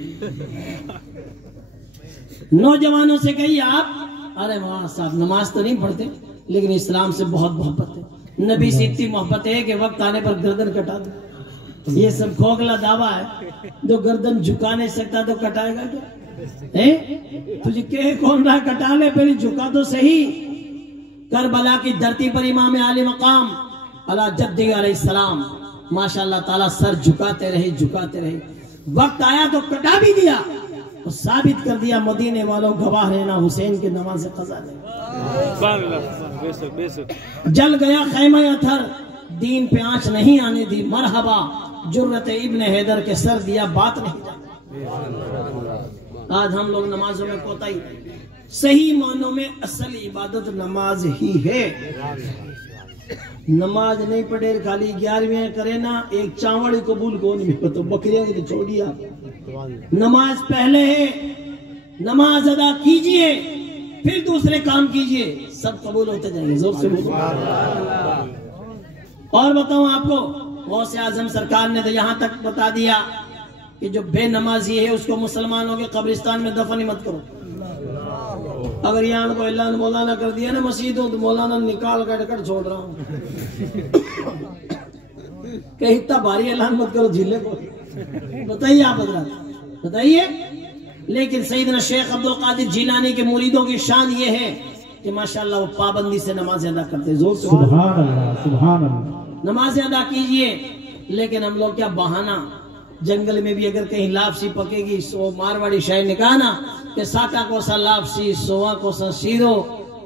نوجوانوں سے کہیے آپ، ارے وہاں صاحب نماز تو نہیں پڑھتے لیکن اسلام سے بہت محبت ہے، نبی سے اتنی محبت ہے کہ وقت آنے پر گردن کٹا دے. یہ سب کھوکھلا دعویٰ ہے. جو گردن جھکا نہیں سکتا تو کٹائے گا کیا؟ تجھے کہ کون رہا کٹا لے، پہلے جھکا تو صحیح. کربلا کی دھرتی پر امام علی مقام علی جدی علیہ السلام ماشاءاللہ تعالیٰ سر جھکاتے رہے. وقت آیا تو کٹا بھی دیا اور ثابت کر دیا مدینے والوں گواہ رہنا حسین کی نماز قضا دے. جل گیا خیمہ اتھر، دین پہ آنچ نہیں آنے دی. مرحبا جرت ابن حیدر کے سر دیا بات نہیں جاتا. آج ہم لوگ نمازوں میں کوتاہی. صحیح معنوں میں اصل عبادت نماز ہی ہے. نماز نہیں پڑھے خالی 11ویں کرے نا، ایک چاوڑی قبول کون بھی تو بکریاں کی چھوڑی آپ. نماز پہلے ہے، نماز ادا کیجئے پھر دوسرے کام کیجئے، سب قبول ہوتے جائیں گے. زور سے بولو. اور بتاؤں آپ کو، غوث اعظم سرکار نے تو یہاں تک بتا دیا کہ جو بے نمازی ہے اس کو مسلمانوں کے قبرستان میں دفن ہی مت کرو. اگر یہاں کو اللہ نے مولانا کر دیا نا مسجد ہو تو مولانا نکال کر چھوڑ رہا ہوں کہ اتنا بھاری اعلان مت کرو جھیلے کو. بتائیے آپ حضرات، بتائیے. لیکن سیدنا شیخ عبد القادر جیلانی کے مریدوں کی شان یہ ہے کہ ماشاءاللہ وہ پابندی سے نماز ادا کرتے. زور سے سبحان اللہ، سبحان اللہ. نماز ادا کیجئے. لیکن ہم لوگ کیا بہانہ، جنگل میں بھی اگر کہیں لاپسی پکے گی، سو مارواڑی شاعر نے کہا نا کہ ساٹا کو سا لاپسی، سوا کو سا شیرو،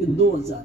2000।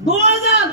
2000,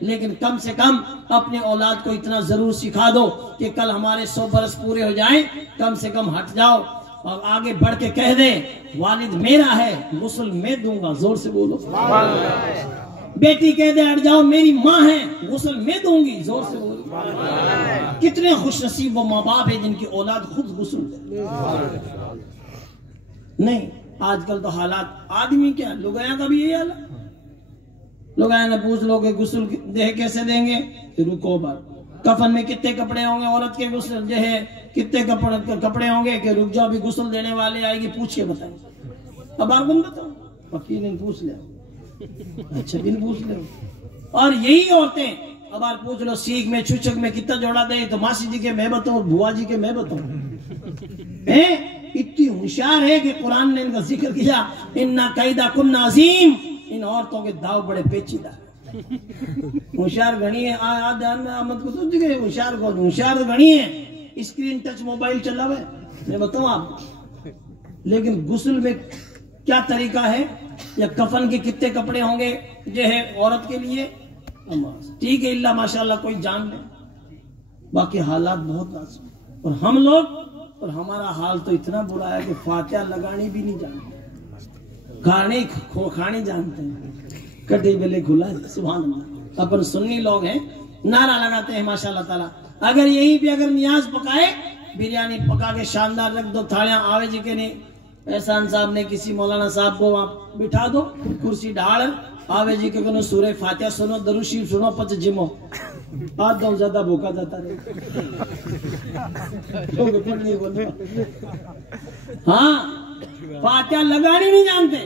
لیکن کم سے کم اپنے اولاد کو اتنا ضرور سکھا دو کہ کل ہمارے 100 برس پورے ہو جائیں، کم سے کم ہٹ جاؤ اور آگے بڑھ کے کہہ دیں والد میرا ہے، غسل میں دوں گا، زور سے بولو۔ بیٹی کہہ دے ہٹ جاؤ میری ماں ہے، غسل میں دوں گی، زور سے بولو۔ کتنے خوش نصیب وہ ماں باپ ہیں جن کی اولاد خود غسل دے۔ نہیں، آج کل تو حالات آدمی کیا، لوگیاں کا بھی یہی حال ہے۔ لوگیاں نے پوچھ لو کہ غسل دے کیسے دیں گے، رکو بار کفن میں کتنے کپڑے ہوں گے، عورت کے غسل جو ہے کتنے کپڑے ہوں گے، کہ رک جاؤ بھی غسل دینے والے آئے گی، پوچھ کے بتائیں۔ اب آپ کو بتاؤ، وکیل نے پوچھ لیا، اچھا بن پوچھ لو۔ اور یہی عورتیں اب آپ پوچھ لو سیکھ میں چھچک میں کتنا جوڑا دے، تو ماسی جی کے میں بتاؤں، بھوا جی کے میں بتاؤں۔ اتنی ہوشیار ہے کہ قرآن نے ان کا ذکر کیا، اِنَّ کَیْدَکُنَّ عَظِیمٌ، ان عورتوں کے داؤ بڑے پیچیدہ۔ ہوشیار گھنی ہے، دھیان میں آمد کو سوچ گئے ہوشیار کو، ہوشیار تو گھنی ہے، اسکرین ٹچ موبائل چلا ہوا ہے، میں بتاؤں آپ۔ لیکن غسل میں کیا طریقہ ہے، یا کفن کے کتنے کپڑے ہوں گے جو ہے عورت کے لیے، ٹھیک ہے اللہ ماشاءاللہ کوئی جان لے، باقی حالات بہت نازک۔ اور ہم لوگ اور ہمارا حال تو اتنا برا ہے کہ فاتحہ لگانی بھی نہیں جانتے، کھانے جانتے ہیں، کٹے بلے کھلا ہے، سبحان اللہ۔ اپن سنی لوگ ہیں، نعرہ لگاتے ہیں ماشاءاللہ تعالیٰ۔ اگر یہیں پہ اگر نیاز پکائے، بریانی پکا کے شاندار رکھ دو، تھالیاں آوے جی کے نہیں، احسان صاحب نے کسی مولانا صاحب کو وہاں بٹھا دو، کرسی ڈھال آوے جی کے کنو سورہ فاتحہ سنو، درود شریف سنو، پچ جمو آدھ دو زیادہ بھوکا جاتا رہے۔ ہاں فاتحہ لگانی نہیں جانتے۔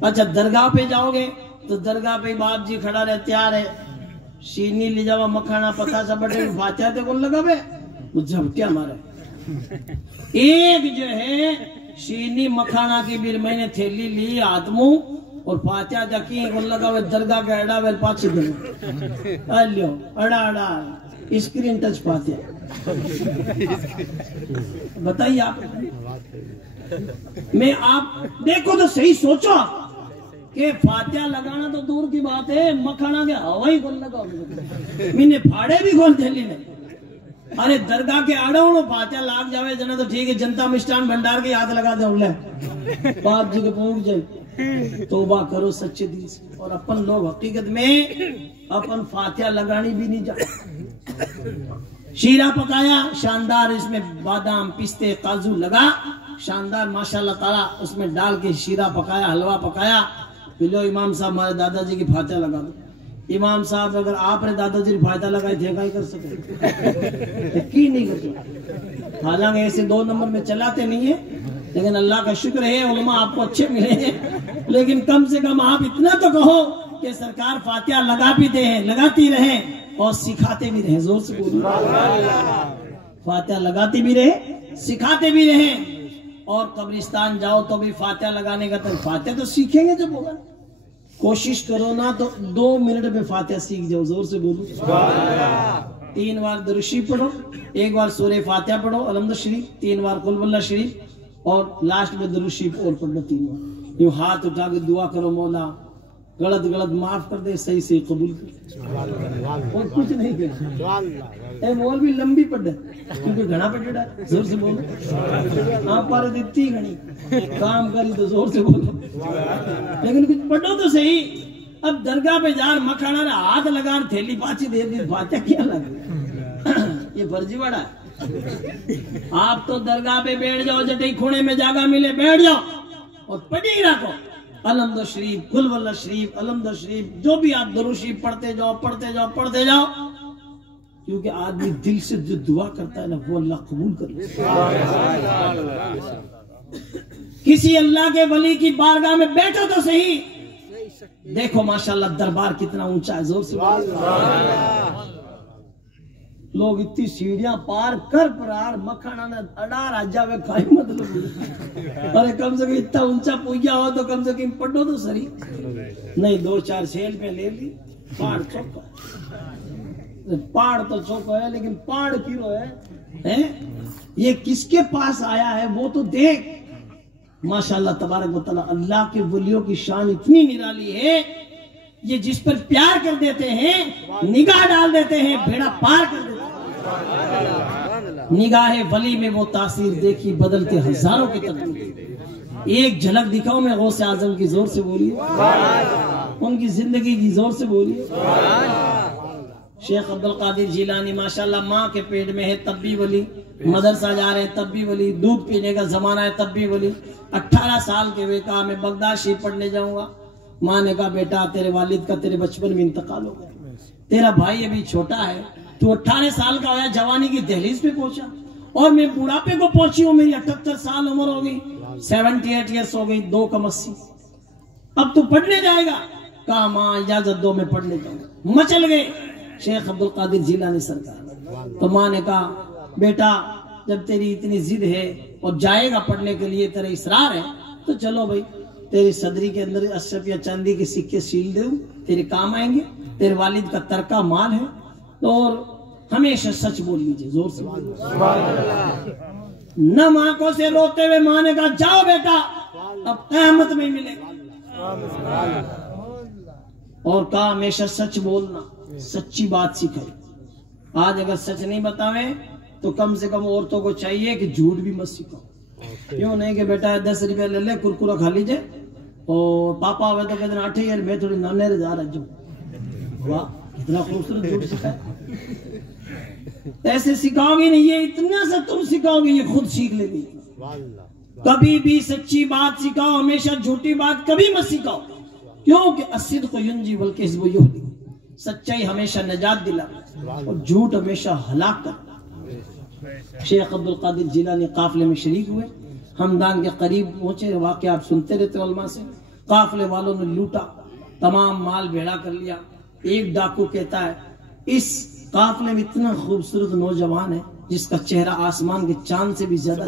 اچھا درگاہ پہ جاؤ گے تو درگاہ پہ باپ جی کھڑا رہے، تیار ہے، شینی لے جاؤ، مکھانا پتا سا بٹے، فاتحہ تے کون لگا بے وہ جھپٹیا مارے۔ ایک جو ہے شینی مکھانا کی بھی میں نے تھیلی لی آدموں اور فاتحہ جاکی کون لگا ہوئے، درگاہ کا اڑا ویل پاچھ دن لیو اڑا اسکرین ٹچ فاتحہ۔ بتائیے آپ، میں آپ دیکھو تو صحیح سوچو کہ فاتحہ لگانا تو دور کی بات ہے، مکھانا کے ہوائی کون لگا میں نے پھاڑے بھی کون تھیلی میں۔ ارے درگاہ کے آڑا ہوڑو فاتحہ لاگ جاوے جنا تو ٹھیک ہے، جنتا مشٹان بھنڈار کے ہاتھ لگا دے اولے باپ جی کے پونک جائے، توبہ کرو سچے دل سے۔ اور اپن لوگ حقیقت میں اپن فاتحہ لگانی بھی نہیں جانتے۔ شیرہ پکایا شاندار، اس میں بادام پستے کاجو لگا شاندار ماشاءاللہ تعالیٰ، اس میں ڈال کے شیرہ پکایا، حلوہ پکایا، لو امام صاحب ہمارے دادا جی کی فاتحہ لگا دو۔ امام صاحب اگر آپ نے دادا جی فائدہ لگائے تھے کیا کر سکتے، کی نہیں کر سکتے۔ حالانکہ ایسے 2 نمبر میں چلاتے نہیں ہیں، لیکن اللہ کا شکر ہے علماء آپ کو اچھے ملے ہیں۔ لیکن کم سے کم آپ اتنا تو کہو کہ سرکار فاتحہ لگا بھی دے ہیں، لگاتی رہیں اور سکھاتے بھی رہیں، زور سے بولو فاتحہ لگاتے بھی رہے، سکھاتے بھی رہیں۔ اور قبرستان جاؤ تو بھی فاتحہ لگانے کا، تو فاتحہ تو سیکھیں گے جب ہوگا، کوشش کرو نا تو 2 منٹ میں فاتحہ سیکھ جاؤ، زور سے بولو 3 بار درود شریف پڑھو، 1 بار سورہ فاتحہ پڑھو الحمد شریف، 3 بار قل واللہ شریف، اور لاسٹ میں درود شریف اور پڑھ لو 3 بار۔ یوں ہاتھ اٹھا کے دعا کرو، مولا غلط معاف کر دے، صحیح سے قبول کر، اور کچھ نہیں کہنا۔ اے مول بھی لمبی پڑھ کیونکہ گھنا پڑھا ہے، زور سے بولو، آپ پارے دیتی گھنی کام کری تو زور سے بولو، لیکن کچھ پڑھو تو صحیح۔ اب درگاہ پہ جار مکھانا رہا ہاتھ لگا تھیلی پاچی دے دی، فاتحہ کیا لگا، یہ فرضی بڑا ہے۔ آپ تو درگاہ پہ بیٹھ جاؤ، جٹے کھونے میں جگہ ملے بیٹھ جاؤ اور پڑھی رکھو الحمد شریف، قل واللہ شریف، الحمد شریف، جو بھی آپ درود شریف پڑھتے جاؤ، کیونکہ آدمی دل سے جو دعا کرتا ہے نا وہ اللہ قبول کرتا ہے۔ کسی اللہ کے ولی کی بارگاہ میں بیٹھو تو صحیح، دیکھو ماشاءاللہ دربار کتنا اونچا ہے، زور سے لوگ اتنی سیڑھیاں پار کر پرار مکھانا نے اڈار آجا وے کھائی مطلب، ارے کم سے کم اتنا اونچا پویا ہو تو کم سے کم پڑھو تو سری نہیں، 2-4 سیل پہ لے لی، پاڑ چوکا پاڑ تو چوکا ہے، لیکن پاڑ کیوں ہے، یہ کس کے پاس آیا ہے وہ تو دیکھ۔ ماشاءاللہ تبارک و تعالی، اللہ کے ولیوں کی شان اتنی نرالی ہے یہ جس پر پیار کر دیتے ہیں نگاہ ڈال دیتے ہیں بیڑا پار کر دیتے ہیں. نگاہ ولی میں وہ تاثیر دیکھی بدلتے ہزاروں کی تقدیر. ایک جھلک دکھاؤ میں غوث اعظم کی زور سے بولیے, ان کی زندگی کی زور سے بولیے. شیخ عبدالقادر جیلانی ماشاءاللہ ماں کے پیٹ میں ہے تب بھی ولی, مدرسہ جا رہے ہیں تب بھی ولی, دودھ پینے کا زمانہ ہے تب بھی ولی. 18 سال کے ہوئے کہا میں بغداد شریف پڑھنے جاؤں گا. ماں نے کہا بیٹا تیرے والد کا تیرے بچپن میں انتقال ہو گیا, تیرا بھائی ابھی چھوٹا ہے, تو 18 سال کا ہوا, جوانی کی دہلیز پہ پہنچا, اور میں بڑھاپے کو پہنچی ہوں, میری 78 سال عمر ہو گئی, 78 ایئرس ہو گئی, 2 کم 80. اب تو پڑھنے جائے گا؟ کہا ماں اجازت دو میں پڑھنے جاؤں گا. مچل گئے شیخ عبدالقادر جیلانی سرکار. تو ماں نے کہا بیٹا جب تیری اتنی ضد ہے اور جائے گا پڑھنے کے لیے, تیرا اصرار ہے, تو چلو بھائی تیری صدری کے اندر اشرف یا چاندی کے سکے سیل دے, تیرے کام آئیں گے. تیرے والد کا ترکہ مال ہے, اور ہمیشہ سچ بول لیجئے, زور سے نہ. ماں کو سے روتے ہوئے ماں نے کہا جاؤ بیٹا اب قیامت میں ملے گا, اور کہا ہمیشہ سچ بولنا, سچی بات سکھائی. آج اگر سچ نہیں بتاویں تو کم سے کم عورتوں کو چاہیے کہ جھوٹ بھی مت سکھاؤ. کیوں نہیں کہ بیٹا 10 روپے لے لے کرکرا کھا لیجئے, اور پاپا ہوئے تو کہتے ہیں 8 یار میں تھوڑی نانے رہ جا رہا جو. واہ اتنا خوبصورت جھوٹ سکھایا. ایسے سکھاؤ گی نہیں, یہ اتنا سا تم سکھاؤ گی یہ خود سیکھ لے گی. کبھی بھی سچی بات سکھاؤ, ہمیشہ جھوٹی بات کبھی مت سکھاؤ, کیونکہ الصدق ینجی والکذب یہدی. سچائی ہمیشہ نجات دلا اور جھوٹ ہمیشہ ہلاک کر. شیخ عبدالقادر جیلانی قافلے میں شریک ہوئے, ہمدان کے قریب پہنچے. واقعہ آپ سنتے رہتے علماء سے. قافلے والوں نے لوٹا, تمام مال بھیڑا کر لیا. ایک ڈاکو کہتا ہے اس قافلے میں اتنا خوبصورت نوجوان ہے جس کا چہرہ آسمان کے چاند سے بھی زیادہ,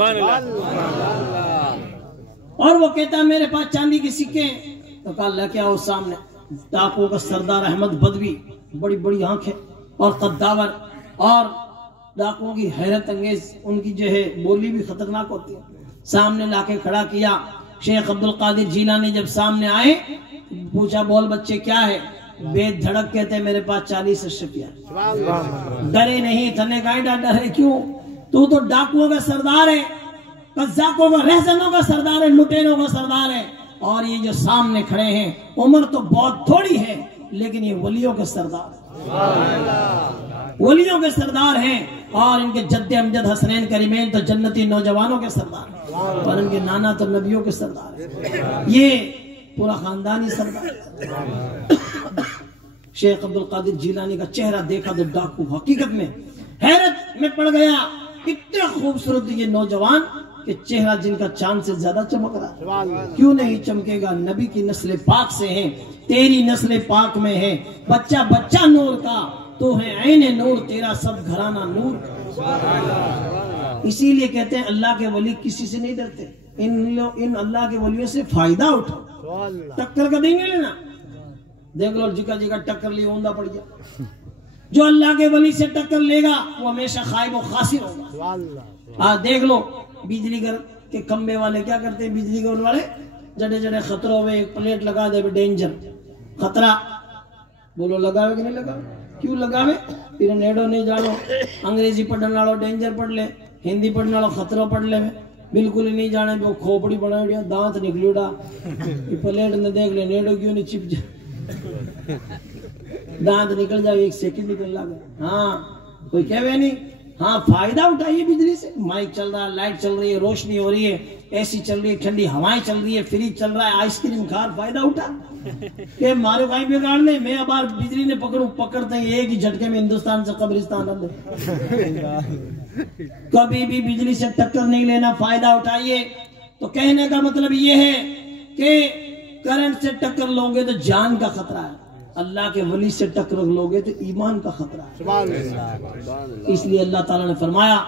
اور وہ کہتا ہے میرے پاس چاندی کے سکے ہیں. تو کہا اللہ کیا ہو سامنے. ڈاکو کا سردار احمد بدوی, بڑی بڑی آنکھیں اور قداور, اور ڈاکوؤں کی حیرت انگیز ان کی جو ہے بولی بھی خطرناک ہوتی ہے. سامنے لا کے کھڑا کیا. شیخ عبدالقادر جیلانی جب سامنے آئے پوچھا بول بچے کیا ہے. بے دھڑک کہتے میرے پاس 40 اشرفیاں. ڈرے نہیں, تھنے کا ڈر ہے کیوں, تو ڈاکوؤں کا سردار ہے, قزاقوں کا, رہزنوں کا سردار ہے, لٹیروں کا سردار ہے. اور یہ جو سامنے کھڑے ہیں عمر تو بہت تھوڑی ہے لیکن یہ ولیوں کے سردار, ولیوں کے سردار ہیں. اور ان کے جد امجد حسنین کریمین تو جنتی نوجوانوں کے سردار, اور ان کے نانا تو نبیوں کے سردار. یہ پورا خاندانی سردار. شیخ عبدالقادر جیلانی کا چہرہ دیکھا تو ڈاکو حقیقت میں حیرت میں پڑ گیا. اتنا خوبصورت یہ نوجوان کہ چہرہ جن کا چاند سے زیادہ چمک رہا ہے. کیوں نہیں چمکے گا, نبی کی نسل پاک سے ہیں, تیری نسل پاک میں ہے. بچہ بچہ نور کا, تو ہے عین نور, تیرا سب گھرانہ نور. اسی لیے کہتے ہیں اللہ کے ولی کسی سے نہیں ڈرتے. ان اللہ کے ولیوں سے فائدہ اٹھاؤ, ٹکر کا نہیں لینا. دیکھ لو جگہ جگہ ٹکر لی اوندا پڑ گیا. جو اللہ کے ولی سے ٹکر لے گا وہ ہمیشہ خائب و خاسر ہوگا. دیکھ لو بجلی گھر کے کھمبے والے کیا کرتے ہیں, بجلی گھر والے جڑے جڑے خطروں میں ایک پلیٹ لگا دے, ڈینجر خطرہ. بولو لگاوے کہ نہیں لگاوے, کیوں لگاوے, پھر نیڈو نہیں جانو. انگریزی پڑھنے والوں ڈینجر پڑھ لے, ہندی پڑھنے والوں خطروں پڑھ لے, بالکل نہیں جانے وہ کھوپڑی بنا دیا, دانت نکلی اڑا, پلیٹ نے دیکھ لے نیڈو کیوں نہیں چپ جائے, دانت نکل جائے, 1 سیکنڈ نکل لگا. ہاں کوئی کہوے نہیں. ہاں فائدہ اٹھائیے بجلی سے. مائک چل رہا ہے, لائٹ چل رہی ہے, روشنی ہو رہی ہے, اے سی چل رہی ہے, ٹھنڈی ہوائیں چل رہی ہے, فریج چل رہا ہے, آئس کریم کھا, فائدہ اٹھا. کہ مارو کہیں بگاڑ لے, میں اب بجلی نے پکڑتے ہیں ایک ہی جھٹکے میں ہندوستان سے قبرستان لے. کبھی بھی بجلی سے ٹکر نہیں لینا, فائدہ اٹھائیے. تو کہنے کا مطلب یہ ہے کہ کرنٹ سے ٹکر لوگے تو جان کا خطرہ ہے, اللہ کے ولی سے ٹکر لوگے تو ایمان کا خطرہ ہے. اس لیے اللہ تعالیٰ نے فرمایا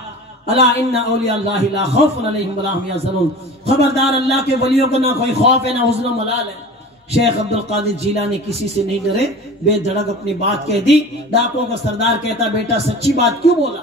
الا ان اولیاء اللہ لا خوف علیہم ولا هم يحزنون. خبردار اللہ کے ولیوں کو نہ کوئی خوف ہے نہ حزن و ملال ہے. شیخ عبدالقادر جیلانی کسی سے نہیں ڈرے, بے دھڑک اپنی بات کہہ دی. ڈاکوں کا سردار کہتا بیٹا سچی بات کیوں بولا.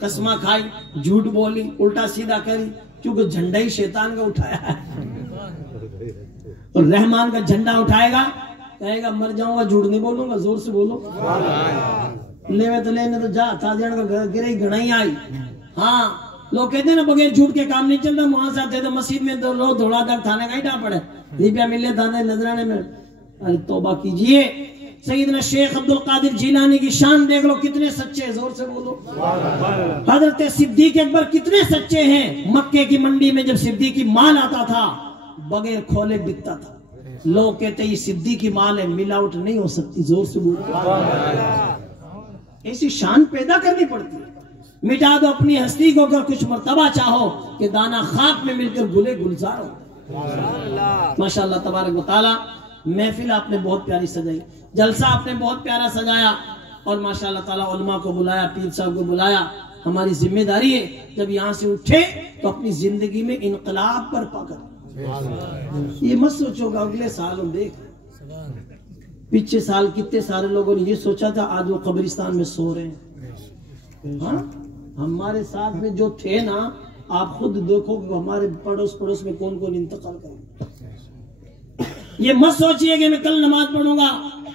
قسمہ کھائی, جھوٹ بولی, الٹا سیدھا کری, کیونکہ جھنڈا ہی شیطان کا اٹھایا ہے. اور رحمان کا جھنڈا اٹھائے گا, کہے گا مر جاؤں گا, جھوٹ نہیں بولوں گا, زور سے بولو. لیوے تو لینے تو جا, تھا جان کا گرے گھڑائی آئی. ہاں لوگ کہتے ہیں نا بغیر جھوٹ کے کام نہیں چلتا. وہاں سے آتے تو مسجد میں تو رو دھوڑا تک تھانے کا ہی ڈا پڑے, لیپیا ملے تھانے نظرانے میں. ارے توبہ کیجئے. سیدنا شیخ عبد القادر جیلانی کی شان دیکھ لو, کتنے سچے, زور سے بولو. حضرت صدیق اکبر کتنے سچے ہیں. مکے کی منڈی میں جب صدیقی مال آتا تھا بغیر کھولے بکتا تھا. لوگ کہتے یہ صدیقی مال ہے, ملاوٹ نہیں ہو سکتی. زور سے بولو. ایسی شان پیدا کرنی پڑتی ہے. مٹا دو اپنی ہستی کو, اگر کچھ مرتبہ چاہو کہ دانا خاک میں مل کر گلے گلزار ہو. ماشاءاللہ تبارک و تعالی. محفل آپ نے بہت پیاری سجائی, جلسہ آپ نے بہت پیارا سجایا, اور ماشاءاللہ تعالی علماء کو بلایا, پیر صاحب کو بلایا. ہماری ذمہ داری ہے جب یہاں سے اٹھے تو اپنی زندگی میں انقلاب برپا کر. یہ مت سوچو گا اگلے سال ہم دیکھ. پچھلے سال کتنے سارے لوگوں نے یہ سوچا تھا, آج وہ قبرستان میں سو رہے ہیں. ہاں ہمارے ساتھ میں جو تھے نا, آپ خود دیکھو کہ ہمارے پڑوس میں کون کون انتقال کرے. یہ مت سوچئے کہ میں کل نماز پڑھوں گا,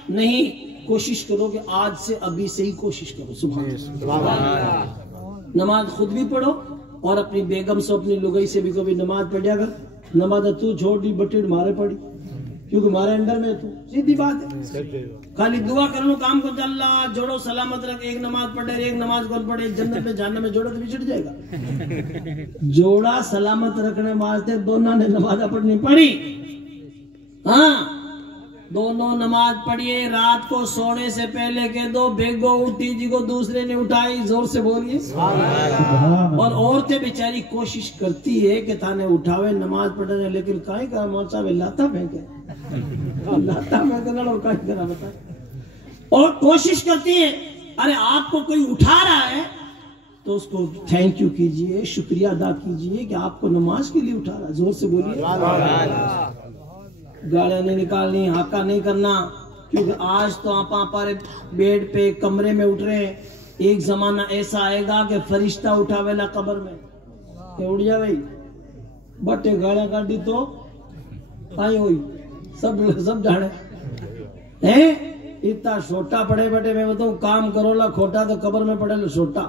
نہیں, کوشش کرو کہ آج سے ابھی سے ہی کوشش کرو. سبحان اللہ. نماز خود بھی پڑھو اور اپنی بیگم سے, اپنی لگائی سے بھی کبھی نماز پڑھیا کر. نماز تو چھوڑ دی بٹی مارے پڑی, کیونکہ ہمارے انڈر میں تو سیدھی بات ہے. خالی دعا کرو, کام کو اللہ جوڑو سلامت رکھ. ایک نماز پڑھے, ایک نماز کون پڑھے, جنت میں جہنم میں جوڑو تو بچھڑ جائے گا. جوڑا سلامت رکھنے واسطے دونوں نے نماز پڑھنی پڑی. ہاں دونوں نماز پڑھیے. رات کو سونے سے پہلے کہہ دو بیگو اٹھی جی کو دوسرے نے اٹھائی. زور سے بولیے. اور عورتیں بیچاری کوشش کرتی ہے کہ تانے اٹھاوے نماز پڑھنے, لیکن کہیں کرا مول صاحب لاتا پھینکے, لاتا پھینکے اور کہیں کرا بتا. اور کوشش کرتی ہے. ارے آپ کو کوئی اٹھا رہا ہے تو اس کو تھینک یو کیجئے, شکریہ ادا کیجئے کہ آپ کو نماز کے لیے اٹھا رہا ہے. زور سے بولیے. گالیاں نہیں نکالنی, ہاکا نہیں کرنا, کیونکہ آج تو آپ ہمارے بیڈ پہ کمرے میں اٹھ رہے ہیں. ایک زمانہ ایسا آئے گا کہ فرشتہ اٹھاویلا قبر میں اٹھ جا بھائی بٹے گالیاں کر دی تو آئی ہوئی سب جانے ہیں. اتنا چھوٹا پڑے بیٹے, میں بتاؤں کام کرو لا کھوٹا تو قبر میں پڑے لو چھوٹا.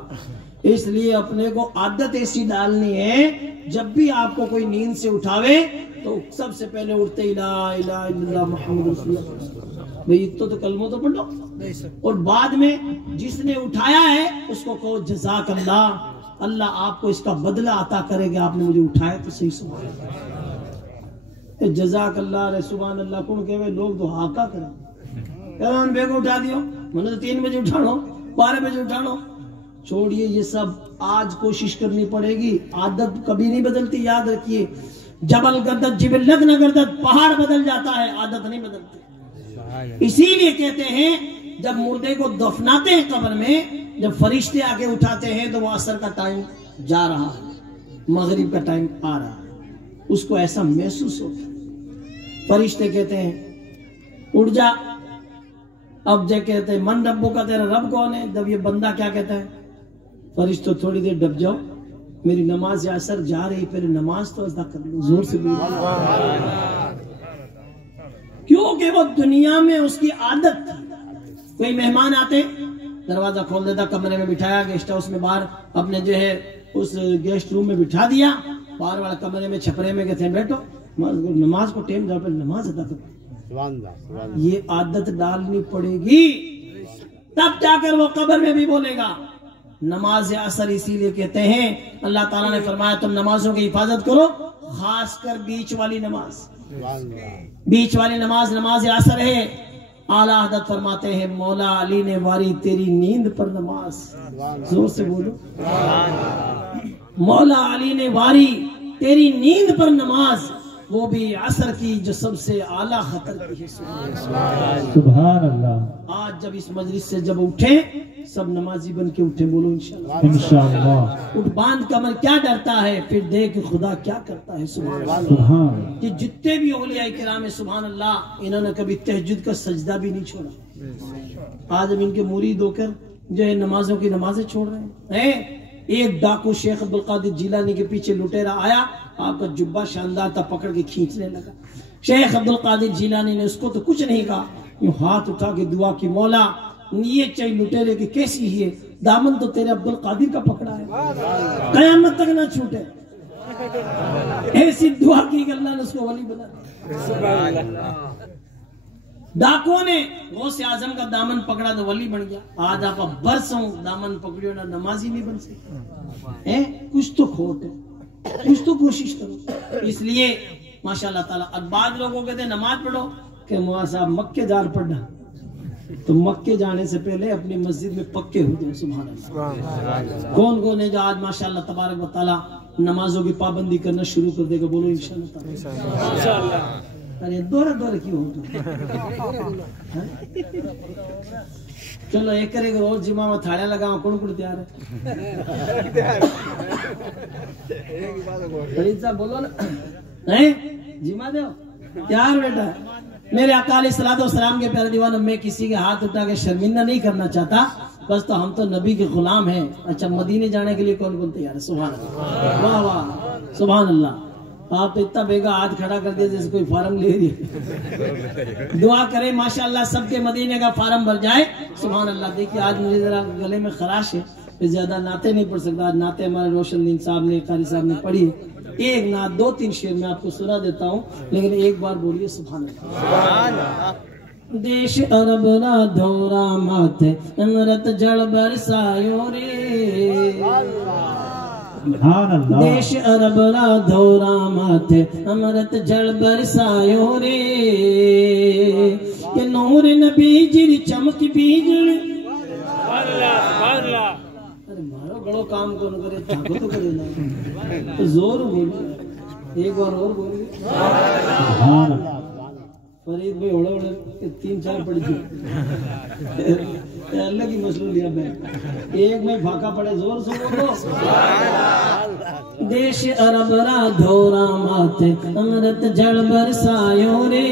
اس لیے اپنے کو عادت ایسی ڈالنی ہے, جب بھی آپ کو کوئی نیند سے اٹھاوے تو سب سے پہلے اٹھتے لا الہ الا اللہ محمد رسول اللہ. بھئی تو کلمہ تو پڑھو, اور بعد میں جس نے اٹھایا ہے اس کو کہو جزاک اللہ, اللہ آپ کو اس کا بدلہ عطا کرے گا, آپ نے مجھے اٹھایا تو صحیح. سبحان جزاک اللہ رے سبحان اللہ کون کہے, لوگ تو ہاکا کرا کہا بے کو اٹھا دیو, میں نے 3 بجے اٹھانا 12 بجے اٹھانا. چھوڑیے یہ سب, آج کوشش کرنی پڑے گی. عادت کبھی نہیں بدلتی, یاد رکھیے. جبل گردت جبلت نہ گردت, پہاڑ بدل جاتا ہے, عادت نہیں بدلتی. اسی لیے کہتے ہیں جب مردے کو دفناتے ہیں قبر میں, جب فرشتے آ کے اٹھاتے ہیں تو وہ عصر کا ٹائم جا رہا ہے, مغرب کا ٹائم آ رہا ہے. اس کو ایسا محسوس ہوتا ہے. فرشتے کہتے ہیں اٹھ جا. اب جب کہتے ہیں من ربو کا, تیرا رب کون ہے؟ جب یہ بندہ کیا کہتا ہے, فرشتوں تھوڑی دیر ڈب جاؤ, میری نماز اثر جا رہی, پھر نماز تو ادا کر لو. زور سے بولو. کیونکہ وہ دنیا میں اس کی عادت تھی. کوئی مہمان آتے دروازہ کھول دیتا, کمرے میں بٹھایا, گیسٹ ہاؤس میں باہر اپنے جو ہے اس گیسٹ روم میں بٹھا دیا, باہر والا کمرے میں چھپرے میں کہتے ہیں بیٹھو نماز کو ٹائم جا, پھر نماز ادا کرو. یہ عادت ڈالنی پڑے گی, تب جا کر وہ قبر میں بھی بولے گا. نماز اثر اسی لیے کہتے ہیں, اللہ تعالیٰ نے فرمایا تم نمازوں کی حفاظت کرو, خاص کر بیچ والی نماز. بیچ والی نماز نماز اثر ہے. اعلیٰ حضرت فرماتے ہیں مولا علی نے واری تیری نیند پر نماز. زور سے بولو. مولا علی نے واری تیری نیند پر نماز, وہ بھی عصر کی جو سب سے اعلیٰ خطر کی ہے. سبحان اللہ. آج جب اس مجلس سے جب اٹھیں سب نمازی بن کے اٹھیں, بولو انشاءاللہ. انشاءاللہ. اٹھ باندھ کمر کیا ڈرتا ہے, پھر دیکھ خدا کیا کرتا ہے. سبحان اللہ. سبحان. کہ جتنے بھی اولیاء کرام ہیں سبحان اللہ, انہوں نے کبھی تہجد کا سجدہ بھی نہیں چھوڑا. آج اب ان کے مرید ہو کر جو ہے نمازوں کی نمازیں چھوڑ رہے ہیں. ایک ڈاکو شیخ عبد القادر جیلانی کے پیچھے لٹیرا آیا، آپ کا جبہ شاندار تھا، پکڑ کے کھینچنے لگا۔ شیخ عبد القادر جیلانی نے اس کو تو کچھ نہیں کہا، یوں ہاتھ اٹھا کے دعا کی، مولا یہ چاہیے لٹیرے کی کیسی ہی ہے، دامن تو تیرے عبد القادر کا پکڑا ہے، قیامت تک نہ چھوٹے۔ ایسی دعا کی کہ اللہ نے اس کو ولی بنا دیا۔ ڈاکو نے غوث اعظم کا دامن پکڑا تو ولی بن گیا۔ آج آپ برسوں دامن پکڑیو نہ نمازی نہیں بن سکتے، کچھ تو کھوٹ ہے، کچھ تو کوشش کرو۔ اس لیے ماشاء اللہ تعالیٰ اب بعض لوگوں کہتے ہیں نماز پڑھو کہ مولا صاحب مکے جار پڑھنا، تو مکے جانے سے پہلے اپنی مسجد میں پکے ہو جائیں۔ سبحان اللہ۔ کون کون ہے جو آج ماشاء اللہ تبارک و تعالیٰ نمازوں کی پابندی کرنا شروع کر دے گا؟ بولو انشاءاللہ۔ ارے دورہ کیوں ہوتا؟ چلو ایک کرے گا روز جمعہ میں تھاڑیا لگا کون کون تیار ہے؟ فرید صاحب بولو نا، جمعہ دو تیار بیٹا۔ میرے آقا علیہ الصلوۃ والسلام کے پیارے دیوانوں، میں کسی کے ہاتھ اٹھا کے شرمندہ نہیں کرنا چاہتا، بس تو ہم تو نبی کے غلام ہیں۔ اچھا مدینے جانے کے لیے کون کون تیار ہے؟ سبحان اللہ، واہ واہ سبحان اللہ۔ آپ تو اتنا بیگا ہاتھ کھڑا کر دیا جیسے کوئی فارم لے رہی۔ دعا کریں ماشاءاللہ سب کے مدینے کا فارم بھر جائے۔ سبحان اللہ۔ دیکھیے آج مجھے ذرا گلے میں خراش ہے، زیادہ نعتیں نہیں پڑھ سکتا۔ آج نعتیں ہمارے روشن دین صاحب نے، قاری صاحب نے پڑھی۔ ایک نعت 2-3 شعر میں آپ کو سنا دیتا ہوں، لیکن ایک بار بولیے سبحان اللہ۔ دیش عرب را دھورا ماتھے امرت جڑ برسایو رے، دیش عرب را دھورا ماتھے امرت جڑ برسایو رے، کہ نور نبی جر چمک بیجڑ۔ ارے مارو گڑو کام کون کرے، تھاکو تو کرے نا، زور بولیے، ایک بار اور بولیے سبحان اللہ۔ فرید بھائی اوڑے اوڑے 3-4 پڑھی تھی، اللہ کی مسئلہ لیا میں ایک میں بھاکا پڑے، زور سے بولو۔ دیش عرب را دھورا ماتھے امرت جڑ برسایو رے،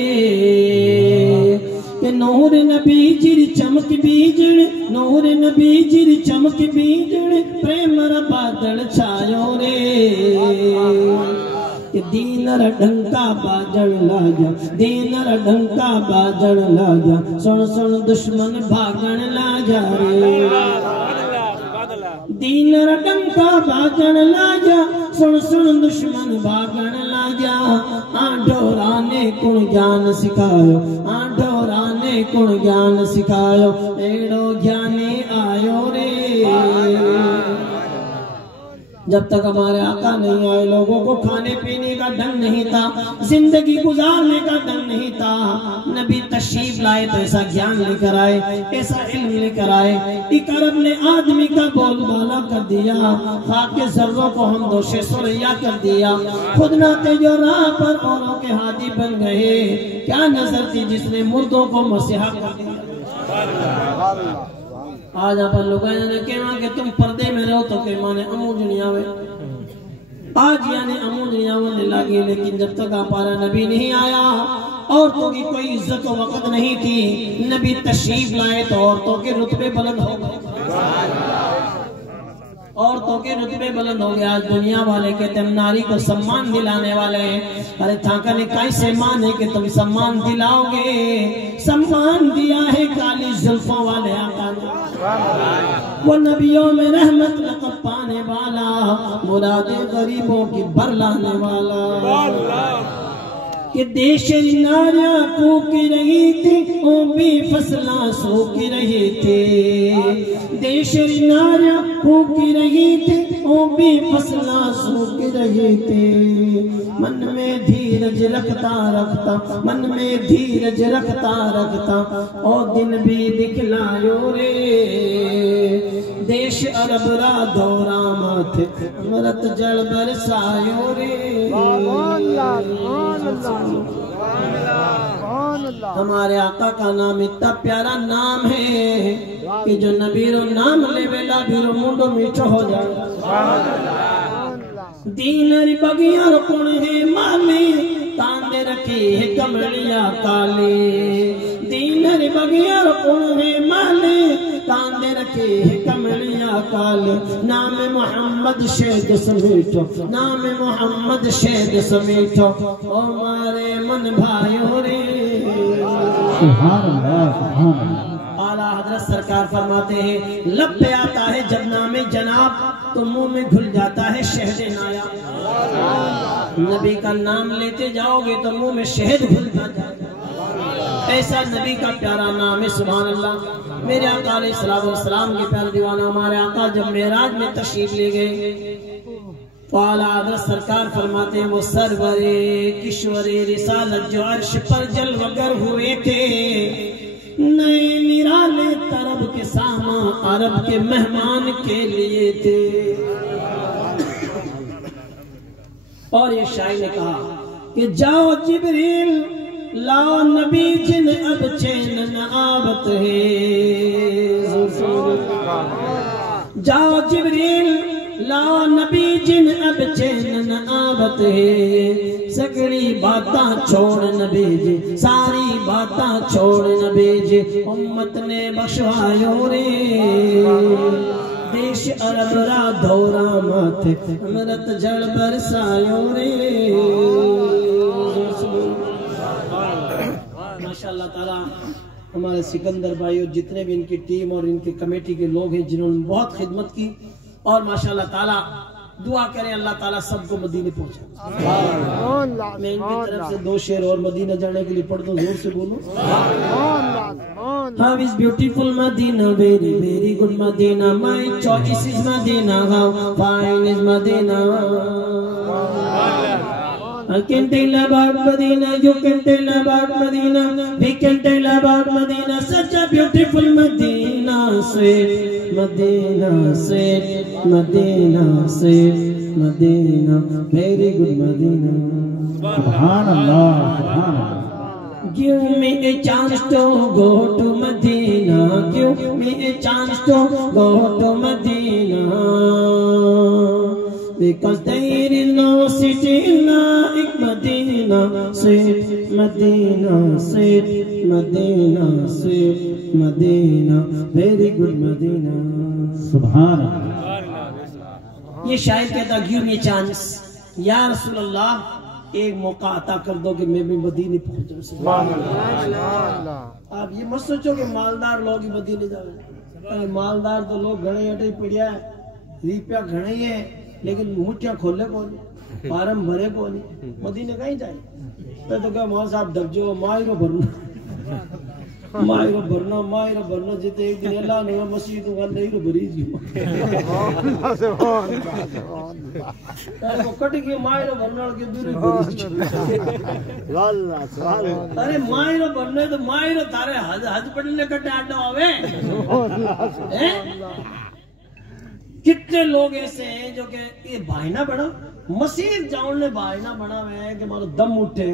کہ نور نبی جر چمک بیجڑ، نور نبی جر چمک بیجڑ، پریم را بادل چھایو رے، کہ دین را ڈنکا باجڑ لاجا، دین را ڈنکا باجڑ لاجا، سن سن دشمن بھاگن لاجا رے، دین را ڈنکا باجڑ لاجا، سن سن دشمن بھاگن لاجا، آنڈورانے کن جان سکھایو، آنڈورانے کن جان سکھایو، ایڑو جانے آیو رے۔ جب تک ہمارے آقا نہیں آئے لوگوں کو کھانے پینے کا ڈھنگ نہیں تھا، زندگی گزارنے کا ڈھنگ نہیں تھا۔ نبی تشریف لائے تو ایسا گیان لے کر آئے، ایسا علم لے کر آئے، ایک عرب نے آدمی کا بول بالا کر دیا، خاک کے ذروں کو ہم دوشے سریا کر دیا، خود ناتے جو راہ پر اوروں کے ہادی بن گئے۔ کیا نظر تھی جس نے مردوں کو مسیحا کر دیا۔ آج آپ لوگ نے کہا کہ تم پردے میں رہو تو کہ مانے اموجنیاں ہوئے، آج یعنی اموجنیاں ہونے لگی، لیکن جب تک ہمارا نبی نہیں آیا عورتوں کی کوئی عزت و وقت نہیں تھی۔ نبی تشریف لائے تو عورتوں کے رتبے بلند ہو گئے، عورتوں کے رتبے بلند ہو گیا۔ آج دنیا والے کہتے ہیں ناری کو سمان دلانے والے ہیں، ارے تھاکا نے کیسے مانے کہ تم سمان دلاؤ گے؟ سمان دیا ہے کالی زلفوں والے آقا نے، وہ نبیوں میں رحمت لقب پانے والا، مراد غریبوں کی بر لانے والا، کہ دیش ناریاں کوک رہی تھی وہ بھی فصلہ سوک رہی تھی، دیش ناریاں کوک رہی تھی وہ بھی فصلہ سوک رہی تھی، من میں دھیرج رکھتا رکھتا، من میں دھیرج رکھتا رکھتا، او دن بھی دکھلایو رے، دیش عرب را دھورا ماتھے امرت جڑ برسایو رے۔ ہمارے آقا کا نام اتنا پیارا نام ہے کہ جو نبیرو نام لے ویلا بیرو منڈو میٹھو ہو جائے۔ دینر بگیاں رکن ہے مالی، تاندے رکھی ہے کمڑیا کالی، دینر بگیاں رکن ہے مالی، کاندے رکھے کملیاں کال نام محمد شہد سمیٹو نام محمد شہد سمیٹو او مارے من بھائیوں رے سبحان اللہ سبحان اللہ اعلیٰ حضرت سرکار فرماتے ہیں لب پہ آتا ہے جب نام جناب تو منہ میں گھل جاتا ہے شہد نایاب نبی کا نام لیتے جاؤ گے تو منہ میں شہد گھل جاتا ہے ایسا نبی کا پیارا نام ہے سبحان اللہ میرے آقا علیہ السلام کے پیارے دیوانہ ہمارے آقا جب معراج میں تشریف لے گئے تو اعلیٰ حضرت سرکار فرماتے ہیں وہ سرور کشور رسالت جو عرش پر جلوگر ہوئے تھے نئے نرالے طرب کے ساما عرب کے مہمان کے لیے تھے اور یہ شاعر نے کہا کہ جاؤ جبریل لاؤ نبی جن اب چین نعابت ہے جاؤ جبریل لاؤ نبی جن اب چین نعابت ہے سکڑی باتاں چھوڑ نہ بھیجے ساری باتاں چھوڑ نہ بھیجے امت نے بخشوایو رے دیش عرب را دھورا ماتھے امرت جڑ برسایو رے ماشاءاللہ تعالی ہمارے سکندر بھائی اور جتنے بھی ان کی ٹیم اور ان کی کمیٹی کے لوگ ہیں جنہوں نے بہت خدمت کی اور ماشاءاللہ تعالی دعا کریں اللہ تعالیٰ سب کو مدینے پہنچا میں ان کی طرف سے 2 شعر اور مدینہ جانے کے لیے پڑھتا ہوں زور سے بولوں How is beautiful Medina very very good Medina my choice is Medina how fine is Medina I can tell about Medina, you can tell about Medina, we can tell about Medina, such a beautiful Medina, sweet Medina, sweet Medina, sweet Medina, very good Medina. Subhanallah, Subhanallah. Give me a chance to go to Medina, give me a chance to go to Medina. Because there is no city like Medina, sweet Medina, sweet Medina, sweet Medina, very good Medina. Subhanallah. یہ شاعر کہتا give me a chance یا رسول اللہ ایک موقع عطا کر دو کہ میں بھی مدینے پہنچ جاؤں. سبحان اللہ. آپ یہ مت سوچو کہ مالدار لوگ ہی مدینے جاؤں. مالدار تو لوگ گھڑے ہٹے پڑیا ہے ریپیا گھڑے ہی ہیں لیکن مٹھیاں کھولے کو نہیں فارم بھرے کو نہیں مدینے کہیں جائے. میں تو کہا ماں صاحب ڈب جو ماہرو بھرنا جیتے ایک دن اللہ نے مسجد کو نہیں رو بھری جی کٹ گیا ماہرو بھرنا کے دوری بھری جی. ارے ماہرو بھرنے تو ماہرو تارے حج پڑھنے کٹے آڈا ہوئے. کتنے لوگ ایسے ہیں جو کہ یہ بہانہ بنا مسجد جاؤں نے بہانہ بنا ہے کہ ہمارا دم اٹھے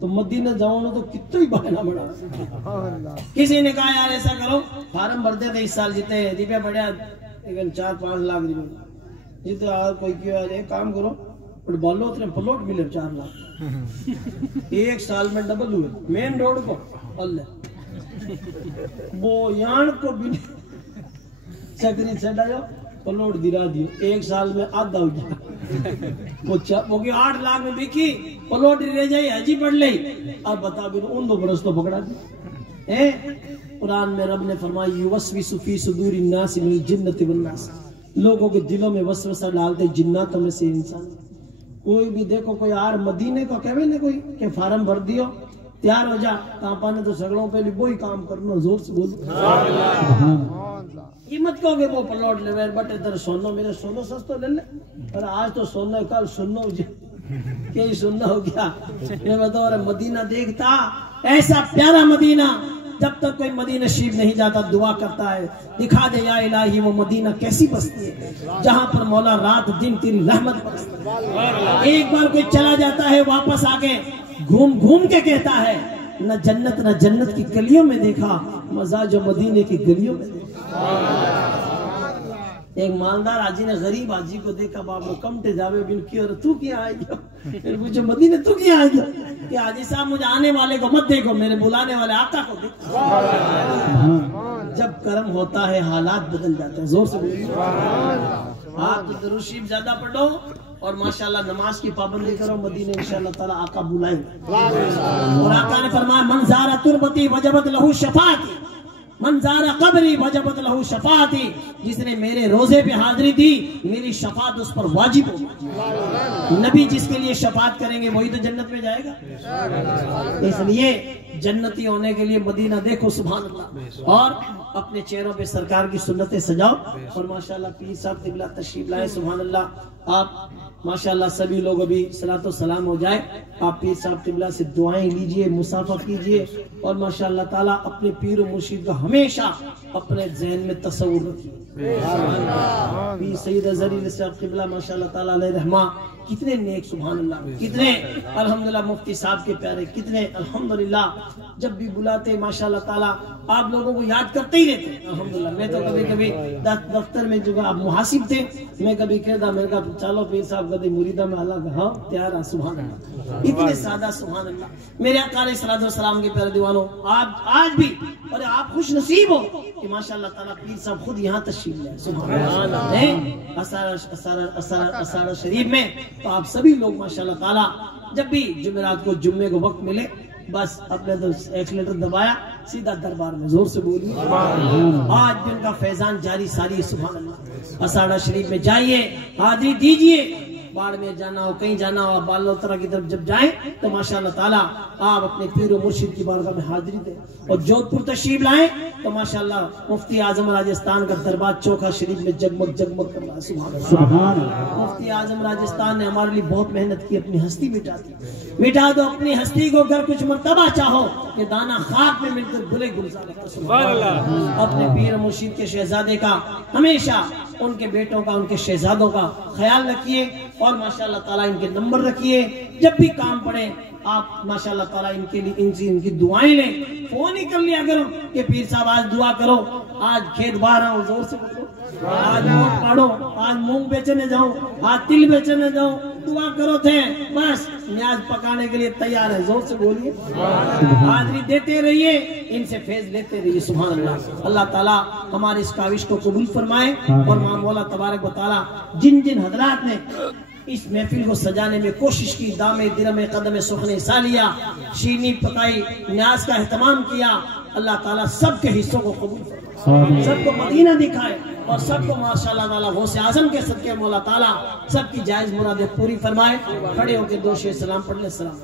تو مدینہ جاؤں نے تو کتنے ہی بہانہ بنا. کسی نے کہا یار ایسا کرو فارم بھرتے تھے اس سال جیتے دیپیا بڑھیا لیکن 4-5 لاکھ دیپیا جیتے آج کوئی کیا ایک کام کرو بالو اتنے پلوٹ ملے 4 لاکھ 1 سال میں ڈبل ہوئے. مین روڈ کو اللہ وہ یان کو بھی چکری چڑھا جاؤ پلوٹ درا دیو 1 سال میں آدھا ہو گیا وہ 8 لاکھ میں بکی پلوٹ رہ جائے حجی پڑھ لے. اب بتا بھی ان 2 برس تو پکڑا دی. قرآن میں رب نے فرمائی یوسوس فی صدور الناس من الجنۃ والناس لوگوں کے دلوں میں وسوسہ ڈالتے جناتوں میں سے انسان. کوئی بھی دیکھو کوئی آر مدینے کو کہے نا کوئی کہ فارم بھر دیو تیار ہو جا کہاں نے تو سگڑوں پہ بھی وہی کام کرنا. زور سے بولو یہ مت کہو کہ وہ پلوٹ لے بٹ ادھر سونا میرے سونا سستا لے لے. اور آج تو سونا کل سننا ہو جائے کہ سننا ہو گیا. میں بتاؤ مدینہ دیکھتا ایسا پیارا مدینہ جب تک کوئی مدینہ شریف نہیں جاتا دعا کرتا ہے دکھا دے یا الہی وہ مدینہ کیسی بستی ہے جہاں پر مولا رات دن تیری رحمت برستی ہے. ایک بار کوئی چلا جاتا ہے واپس آ کے گھوم گھوم کے کہتا ہے نہ جنت کی گلیوں میں دیکھا مزہ جو مدینے کی گلیوں میں دیکھا. ایک مالدار حاجی نے غریب حاجی کو دیکھا بابا کمٹے جاوے بن کی اور تو کیا آئے گا پھر پوچھو مدینے تو کیا آئے گا کہ حاجی صاحب مجھے آنے والے کو مت دیکھو میرے بلانے والے آقا کو دیکھو. جب گرم ہوتا ہے حالات بدل جاتے ہیں. زور سے بولیے آپ درود شریف زیادہ پڑھو اور ماشاءاللہ نماز کی پابندی کرو. مدینے انشاءاللہ تعالی آقا بلائیں گے. اور آقا نے فرمایا من زار تربتی وجبت لہو شفاعتی من زار قبری وجبت لہو شفاعتی. جس نے میرے روزے پہ حاضری دی میری شفاعت اس پر واجب ہوگی. نبی جس کے لیے شفاعت کریں گے وہی تو جنت میں جائے گا. اس لیے جنتی ہونے کے لیے مدینہ دیکھو سبحان اللہ اور اپنے چہروں پہ سرکار کی سنتیں سجاؤ. اور ماشاءاللہ پیر صاحب قبلہ تشریف لائے سبحان اللہ. آپ ماشاءاللہ سبھی لوگ ابھی صلاۃ و سلام ہو جائے. آپ پیر صاحب قبلہ سے دعائیں لیجئے مصافحہ کیجئے اور ماشاءاللہ تعالی اپنے پیر و مرشد کا ہمیشہ اپنے ذہن میں تصور رکھیے. پیر سید ازہری صاحب قبلہ ماشاءاللہ تعالی علیہ رحمہ کتنے نیک سبحان اللہ کتنے الحمدللہ مفتی صاحب کے پیارے کتنے الحمدللہ جب بھی بلاتے ماشاءاللہ تعالی آپ لوگوں کو یاد کرتے ہی رہتے الحمدللہ. میں تو کبھی کبھی دفتر میں جو آپ محاسب تھے میں کبھی کہتا میں کہا چلو پیر صاحب کہتے مریدہ میں اللہ ہاں تیار ہے سبحان اللہ. اتنے سادہ سبحان اللہ. میرے آقا علیہ الصلوۃ والسلام کے پیارے دیوانوں آج بھی اور آپ خوش نصیب ہو کہ ماشاءاللہ تعالی پیر صاحب خود یہاں تشریف لائے سبحان اللہ. اسارہ شریف میں تو آپ سبھی لوگ ماشاءاللہ تعالی جب بھی جمعرات کو جمعے کو وقت ملے بس اپنے تو ایکسیلیٹر دبایا سیدھا دربار میں. زور سے بولیے آج بھی ان کا فیضان جاری ساری سبحان اللہ. اسارہ شریف میں جائیے حاضری دیجئے. باڑ میں جانا ہو کہیں جانا ہو بالوترا کی طرف جب جائیں تو ماشاءاللہ تعالیٰ آپ اپنے پیر و مرشد کی بارگاہ میں حاضری دیں. اور جودھ پور تشریف لائیں تو ماشاءاللہ مفتی اعظم راجستھان کا دربار چوکھا شریف میں جگمگ جگمگ کر رہا ہے سبحان اللہ. مفتی اعظم راجستھان نے ہمارے لیے بہت محنت کی اپنی ہستی مٹا دو اپنی ہستی کو اگر کچھ مرتبہ چاہو کہ دانا خاک میں مل کر بھلے گلزار سبحان اللہ. اپنے پیر و مرشد کے شہزادے کا ہمیشہ ان کے بیٹوں کا ان کے شہزادوں کا خیال رکھیے اور ماشاءاللہ تعالیٰ ان کے نمبر رکھیے. جب بھی کام پڑے آپ ماشاءاللہ تعالیٰ ان کے لیے ان کی دعائیں لیں. فون ہی کر لیا کرو کہ پیر صاحب آج دعا کرو آج کھیت باہر آؤں زور سے بولو آج موٹ پاڑو آج مونگ بیچنے جاؤں آج تل بیچنے جاؤں دعا کرو تھے بس نیاز پکانے کے لیے تیار ہے. زور سے بولیے حاضری دیتے رہیے ان سے فیض لیتے رہیے سبحان اللہ. اللہ تعالیٰ ہماری اس کاوش کو قبول فرمائے اور مولا تبارک و تعالیٰ جن جن حضرات نے اس محفل کو سجانے میں کوشش کی دامے درم قدم سخن سالیہ شیرنی پکائی نیاز کا اہتمام کیا اللہ تعالیٰ سب کے حصوں کو قبول فرمائے سب کو مدینہ دکھائے اور سب کو ماشاءاللہ تعالیٰ غوث اعظم کے صدقے مولا تعالیٰ سب کی جائز مرادیں پوری فرمائے. کھڑے ہو کے دو شیر سلام پڑھ لیں. السلام.